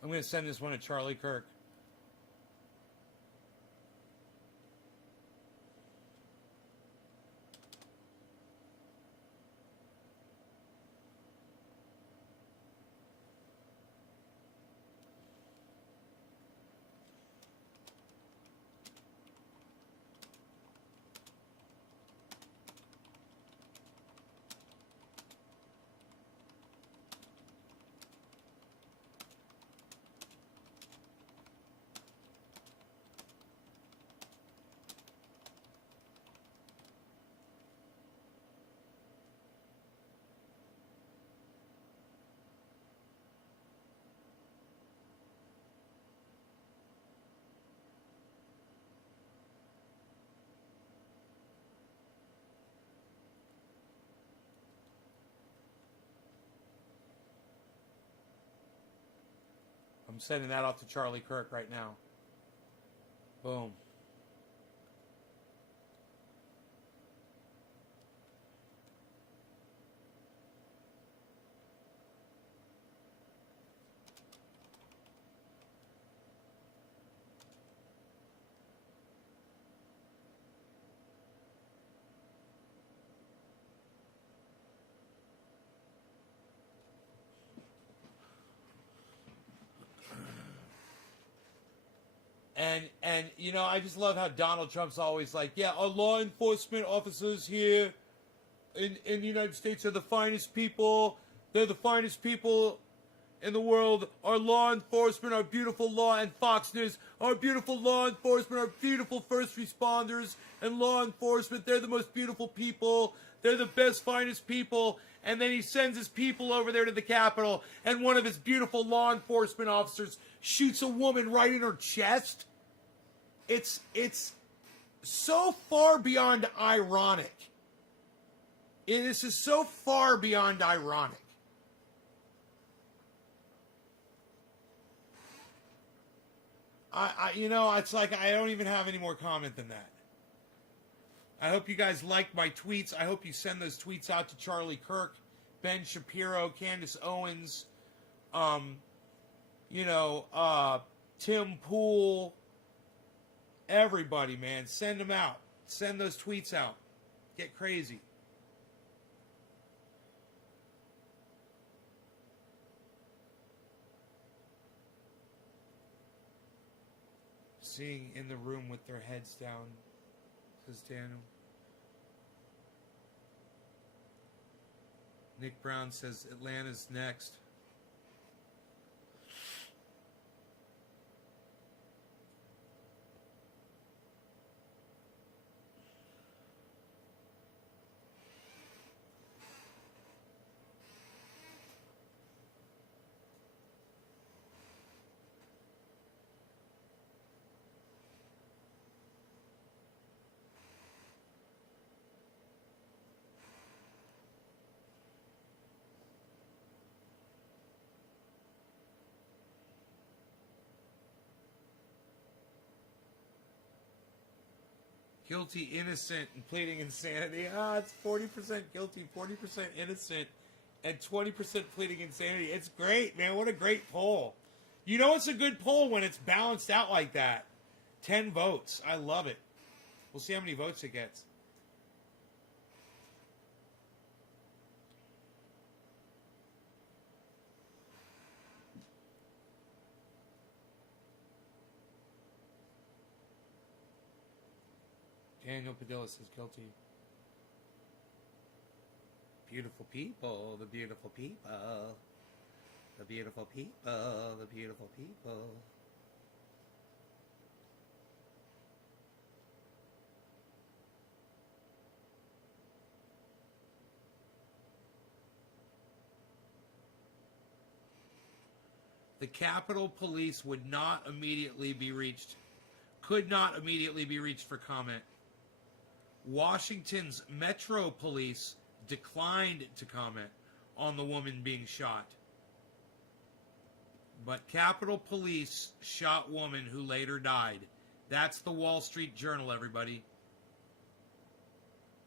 I'm going to send this one to Charlie Kirk. I'm sending that off to Charlie Kirk right now. Boom. And you know, I just love how Donald Trump's always like, yeah, our law enforcement officers here in the United States are the finest people. They're the finest people in the world. Our law enforcement, our beautiful law, and Fox News, our beautiful law enforcement, our beautiful first responders and law enforcement. They're the most beautiful people. They're the best, finest people. And then he sends his people over there to the Capitol, and one of his beautiful law enforcement officers shoots a woman right in her chest. It's so far beyond ironic. This is so far beyond ironic. You know, it's like I don't even have any more comment than that. I hope you guys like my tweets. I hope you send those tweets out to Charlie Kirk, Ben Shapiro, Candace Owens, Tim Pool, everybody, man. Send them out. Send those tweets out. Get crazy. Seeing in the room with their heads down, says Daniel. Nick Brown says Atlanta's next. Guilty, innocent, and pleading insanity. It's 40% guilty, 40% innocent, and 20% pleading insanity. It's great, man. What a great poll. You know it's a good poll when it's balanced out like that. 10 votes. I love it. We'll see how many votes it gets. Daniel Padilla says guilty. Beautiful people, the beautiful people. The beautiful people, the beautiful people. The Capitol Police would not immediately be reached, could not immediately be reached for comment. Washington's Metro Police declined to comment on the woman being shot. But Capitol Police shot woman who later died. That's the Wall Street Journal, everybody.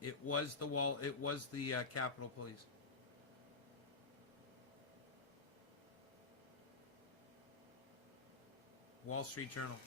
It was the Capitol Police. Wall Street Journal.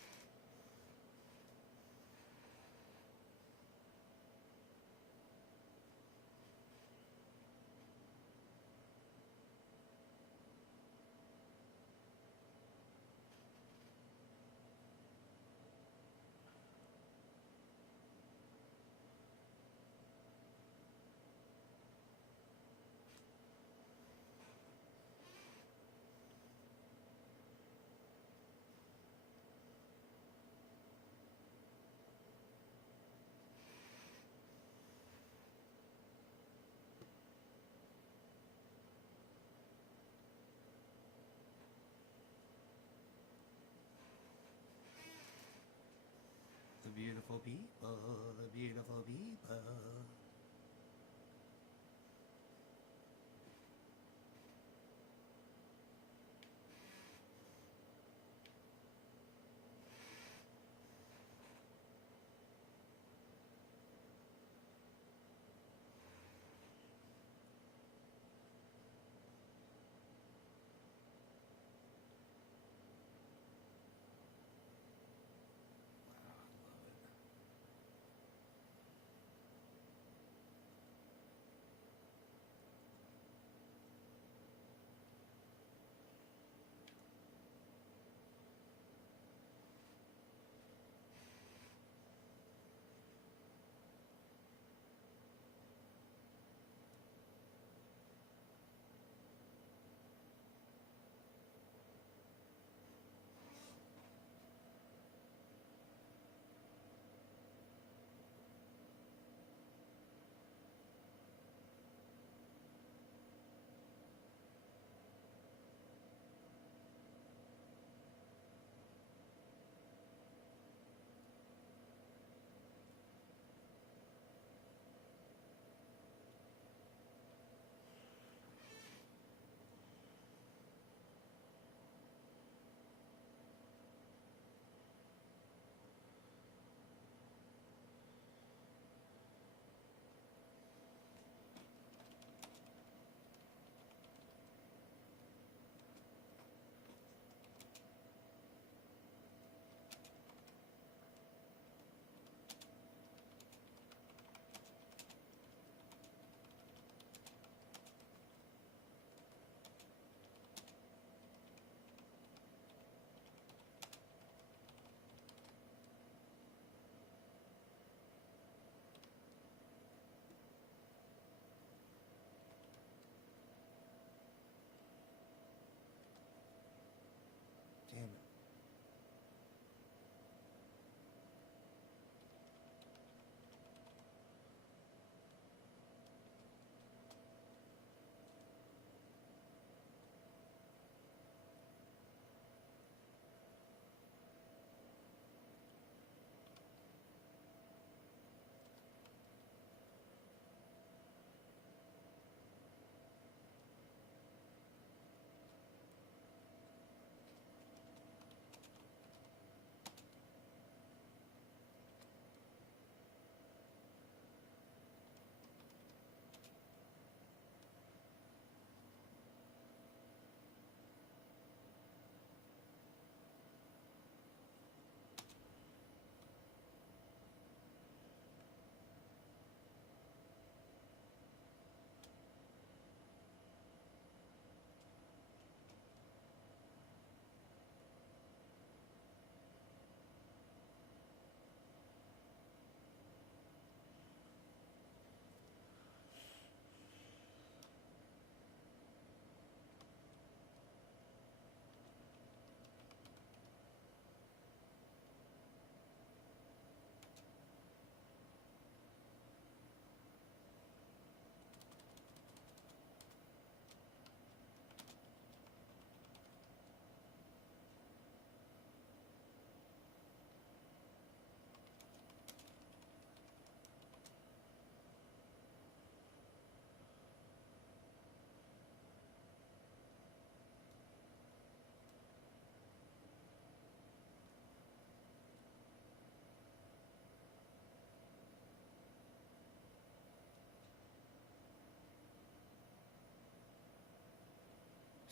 The beautiful people, the beautiful people.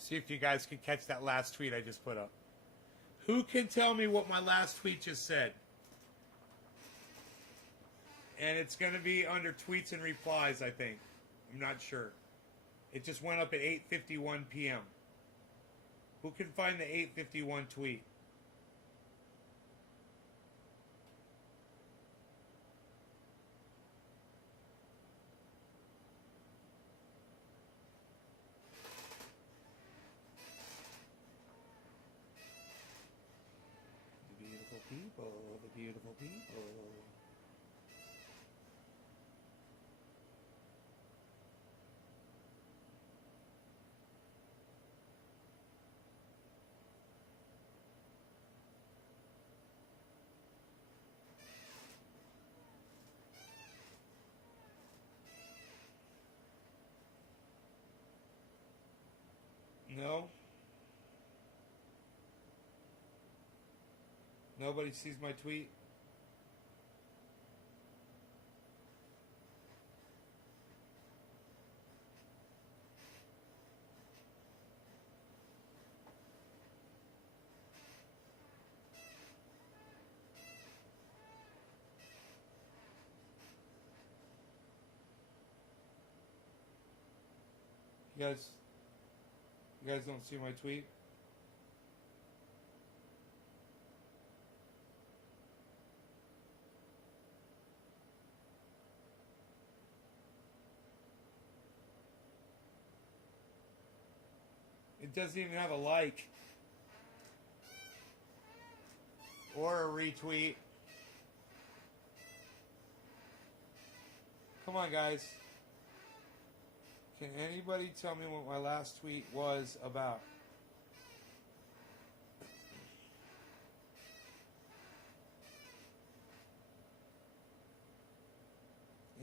See if you guys can catch that last tweet I just put up. Who can tell me what my last tweet just said? And it's going to be under tweets and replies, I think. I'm not sure. It just went up at 8:51 p.m. Who can find the 8:51 tweet? The beautiful people, the beautiful people. No? Nobody sees my tweet? You guys don't see my tweet? It doesn't even have a like or a retweet. Come on, guys. Can anybody tell me what my last tweet was about?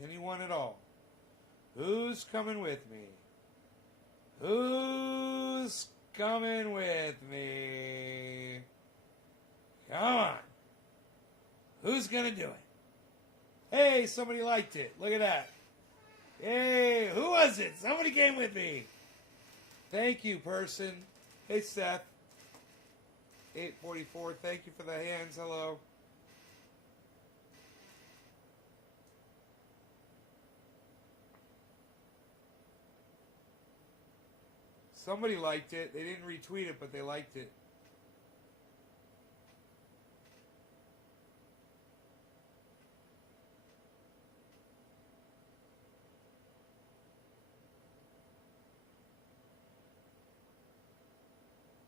Anyone at all? Who's coming with me? Who's coming with me? Come on. Who's gonna do it? Hey, somebody liked it. Look at that. Hey, who was it? Somebody came with me. Thank you, person. Hey, Seth. 844. Thank you for the hands. Hello. Somebody liked it. They didn't retweet it, but they liked it.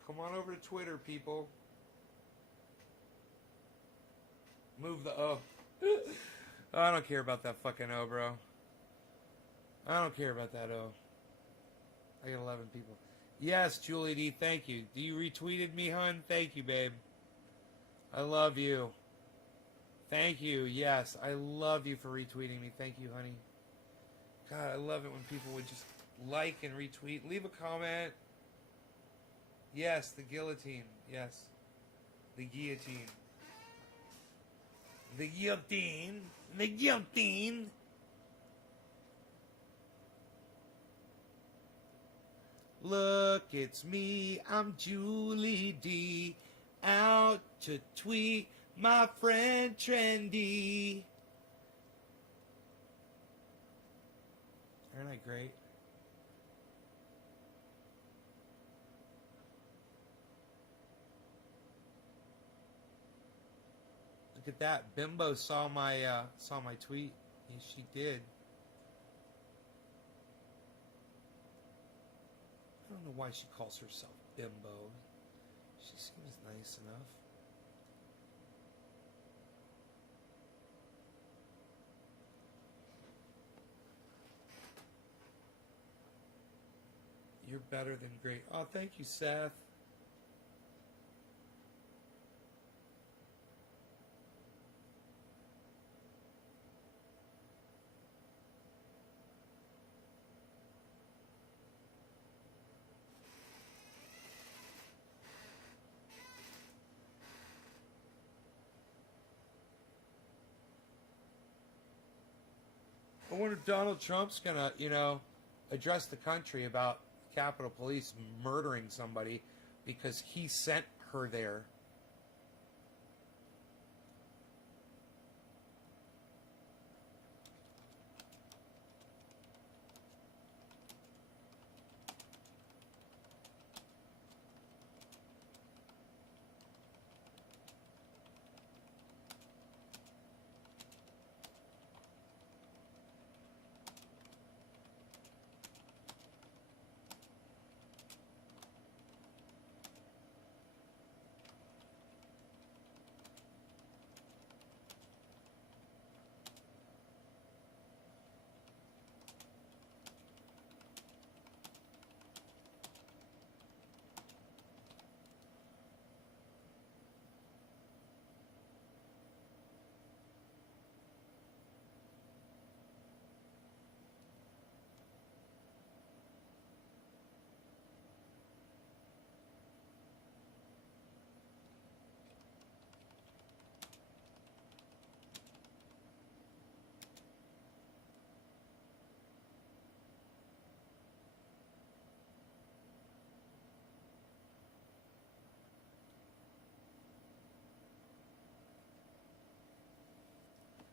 Come on over to Twitter, people. Move the O. Oh, I don't care about that fucking O, bro. I don't care about that O. I got 11 people. Yes, Julie D, thank you. Do you retweeted me, hun? Thank you, babe. I love you. Thank you. Yes, I love you for retweeting me. Thank you, honey. God, I love it when people would just like and retweet. Leave a comment. Yes, the guillotine. Yes. The guillotine. The guillotine. The guillotine. Look, it's me. I'm Julie D. Out to tweet my friend Trendy. Aren't I great? Look at that. Bimbo saw my tweet. Yes, she did. I don't know why she calls herself Bimbo. She seems nice enough. You're better than great. Oh, thank you, Seth. I wonder if Donald Trump's gonna, address the country about Capitol Police murdering somebody because he sent her there.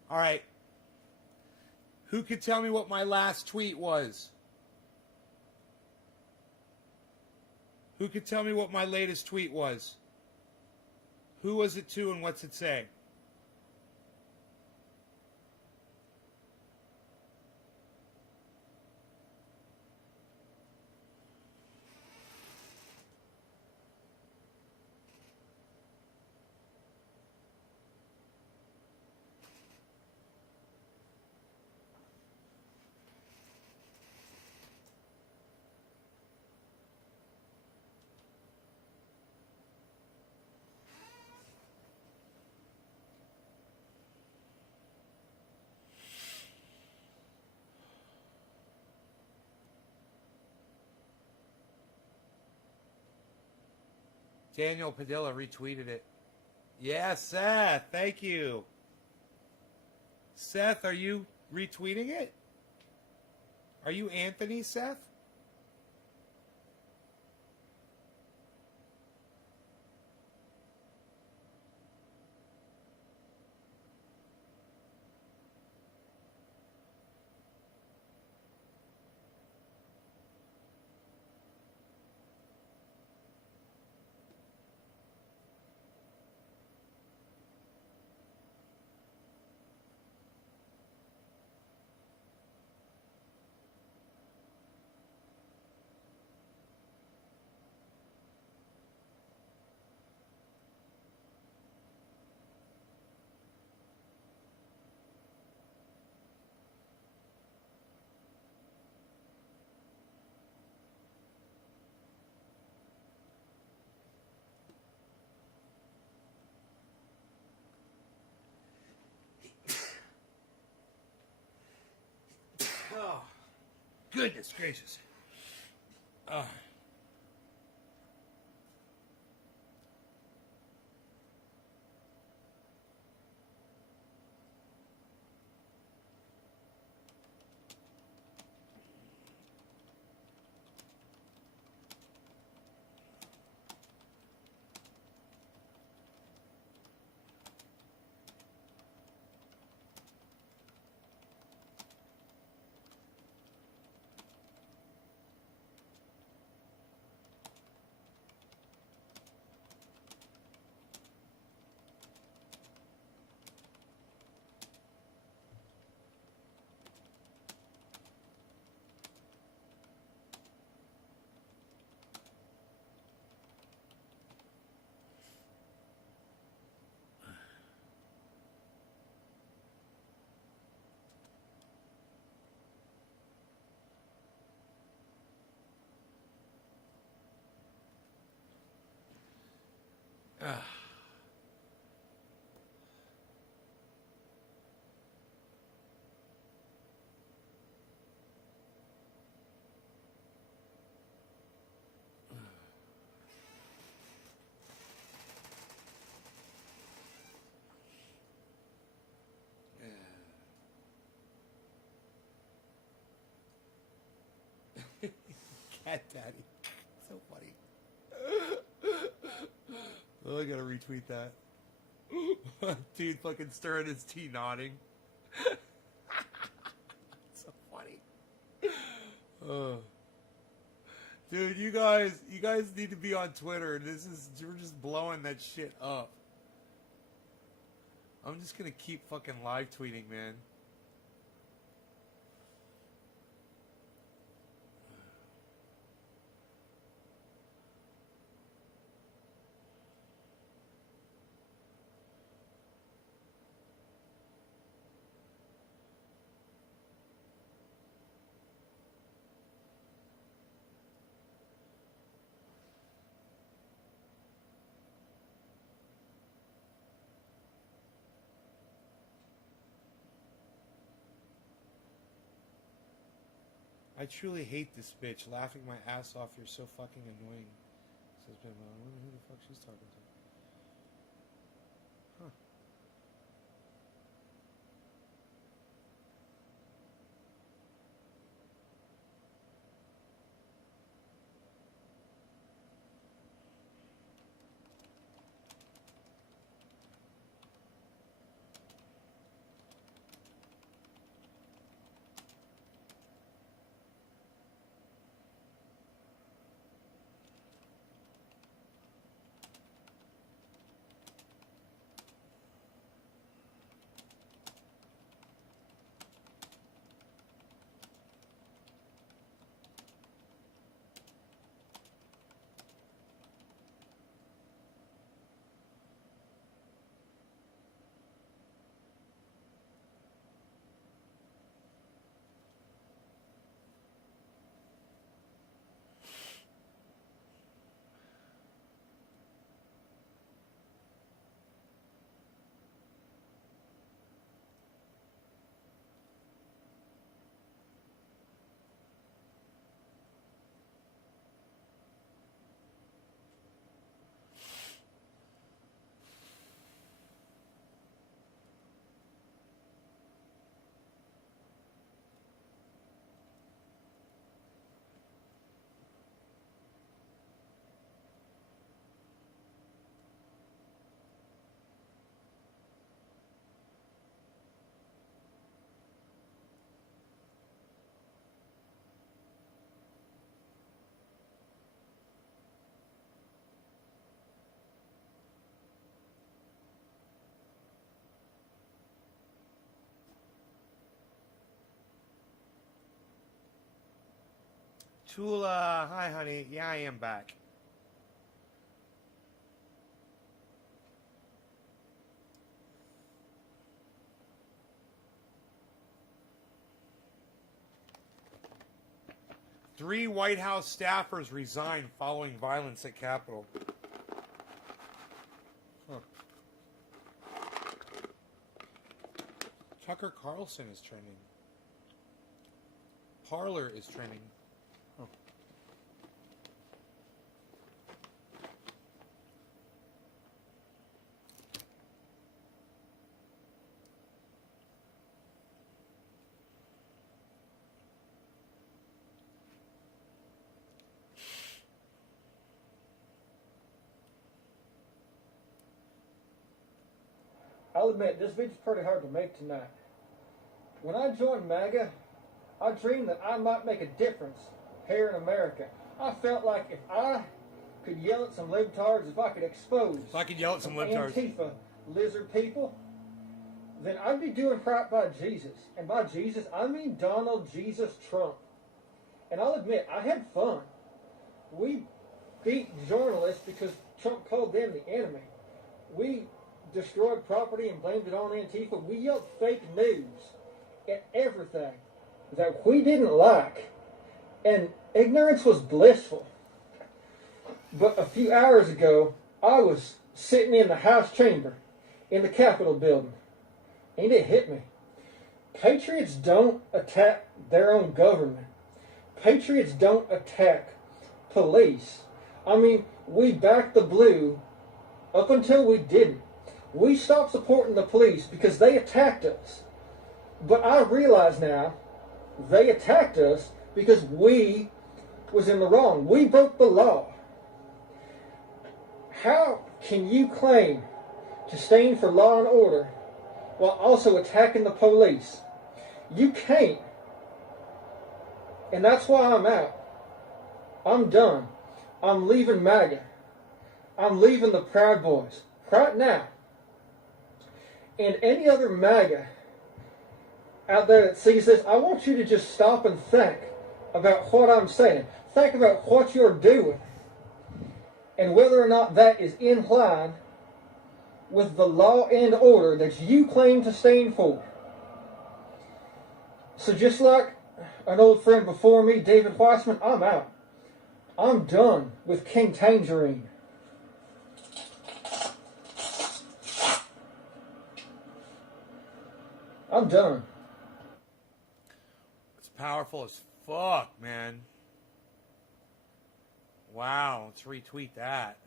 All right. Who could tell me what my last tweet was? Who could tell me what my latest tweet was? Who was it to and what's it say? Daniel Padilla retweeted it. Yeah, Seth. Thank you. Seth, are you retweeting it? Are you Anthony, Seth? Oh, goodness gracious. Cat Daddy. So funny. Oh, I gotta retweet that. Dude fucking stirring his tea, nodding. So funny. Dude, you guys need to be on Twitter. We're just blowing that shit up. I'm just gonna keep fucking live tweeting, man. I truly hate this bitch. Laughing my ass off. You're so fucking annoying. Says Ben. I wonder who the fuck she's talking to. Huh. Tula, hi honey. Yeah, I am back. Three White House staffers resigned following violence at Capitol. Huh. Tucker Carlson is trending. Parler is trending. Huh. I'll admit, this video's pretty hard to make tonight. When I joined MAGA, I dreamed that I might make a difference here in America. I felt like if I could yell at some libtards, if I could expose Antifa lizard people, then I'd be doing right by Jesus. And by Jesus, I mean Donald Jesus Trump. And I'll admit, I had fun. We beat journalists because Trump called them the enemy. We destroyed property and blamed it on Antifa. We yelled fake news at everything that we didn't like. And ignorance was blissful. But a few hours ago, I was sitting in the House chamber in the Capitol building, and it hit me. Patriots don't attack their own government. Patriots don't attack police. I mean, we backed the blue up until we didn't. We stopped supporting the police because they attacked us. But I realize now they attacked us because we was in the wrong. We broke the law. How can you claim to stand for law and order while also attacking the police? You can't. And that's why I'm out. I'm done. I'm leaving MAGA. I'm leaving the Proud Boys right now. And any other MAGA out there that sees this, I want you to just stop and think about what I'm saying. Think about what you're doing and whether or not that is in line with the law and order that you claim to stand for. So just like an old friend before me, David Weissman, I'm out. I'm done with King Tangerine. I'm done. It's powerful as fuck, man. Wow, let's retweet that.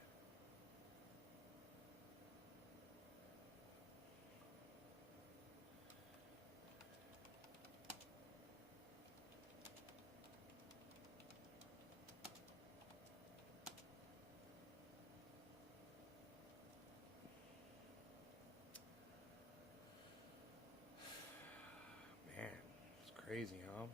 Man, it's crazy, huh?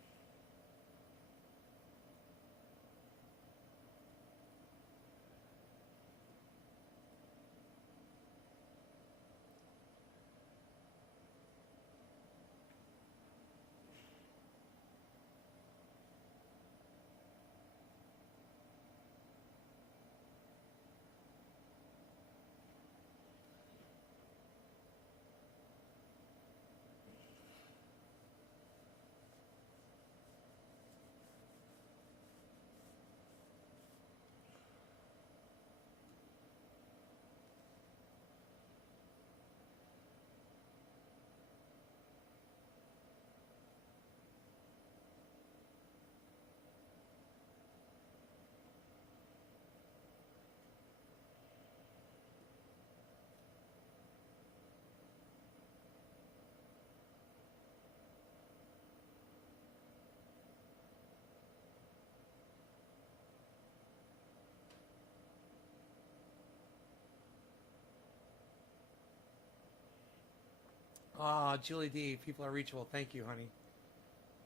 Ah, Julie D, people are reachable. Thank you, honey.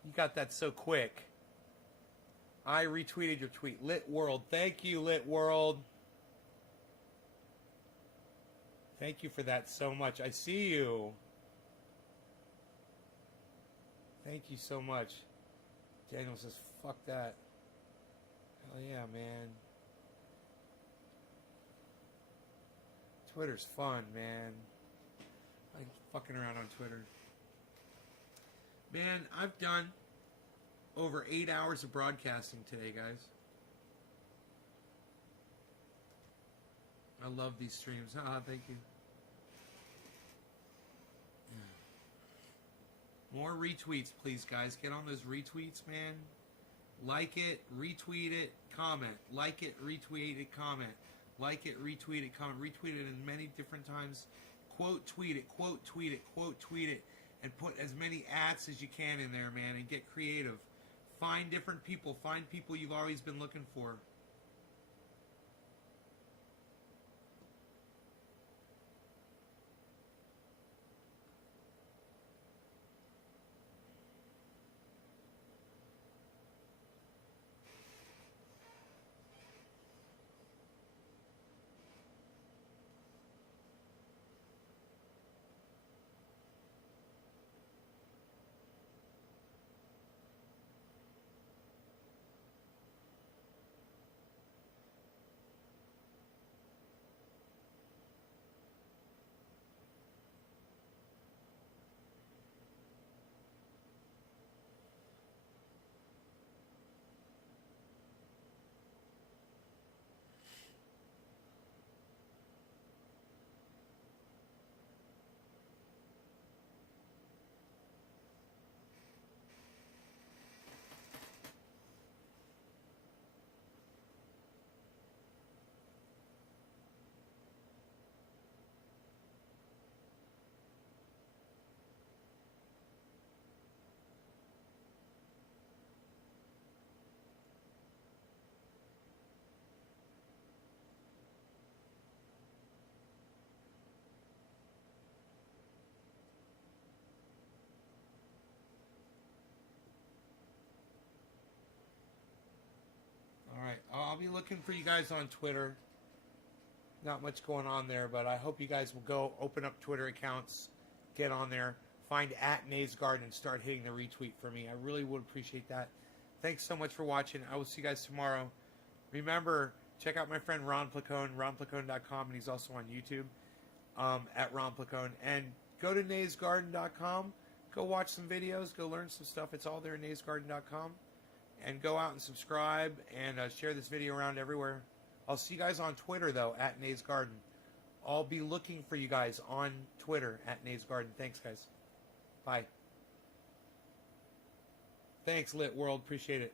You got that so quick. I retweeted your tweet. Lit World. Thank you, Lit World. Thank you for that so much. I see you. Thank you so much. Daniel says, fuck that. Hell yeah, man. Twitter's fun, man. I like fucking around on Twitter. Man, I've done over 8 hours of broadcasting today, guys. I love these streams. Thank you. More retweets, please, guys. Get on those retweets, man. Like it, retweet it, comment. Like it, retweet it, comment. Like it, retweet it, comment. Retweet it in many different times. Quote tweet it, quote tweet it, quote tweet it. And put as many ats as you can in there, man. And get creative. Find different people. Find people you've always been looking for. I'll be looking for you guys on Twitter. Not much going on there, but I hope you guys will go open up Twitter accounts, get on there, find at Nays Garden, and start hitting the retweet for me. I really would appreciate that. Thanks so much for watching. I will see you guys tomorrow. Remember, check out my friend Ron Placone, ronplacone.com, and he's also on YouTube at Ron Placone. And go to naysgarden.com. Go watch some videos. Go learn some stuff. It's all there at naysgarden.com. And go out and subscribe and share this video around everywhere. I'll see you guys on Twitter, though, at Nays Garden. I'll be looking for you guys on Twitter at Nays Garden. Thanks, guys. Bye. Thanks, Lit World. Appreciate it.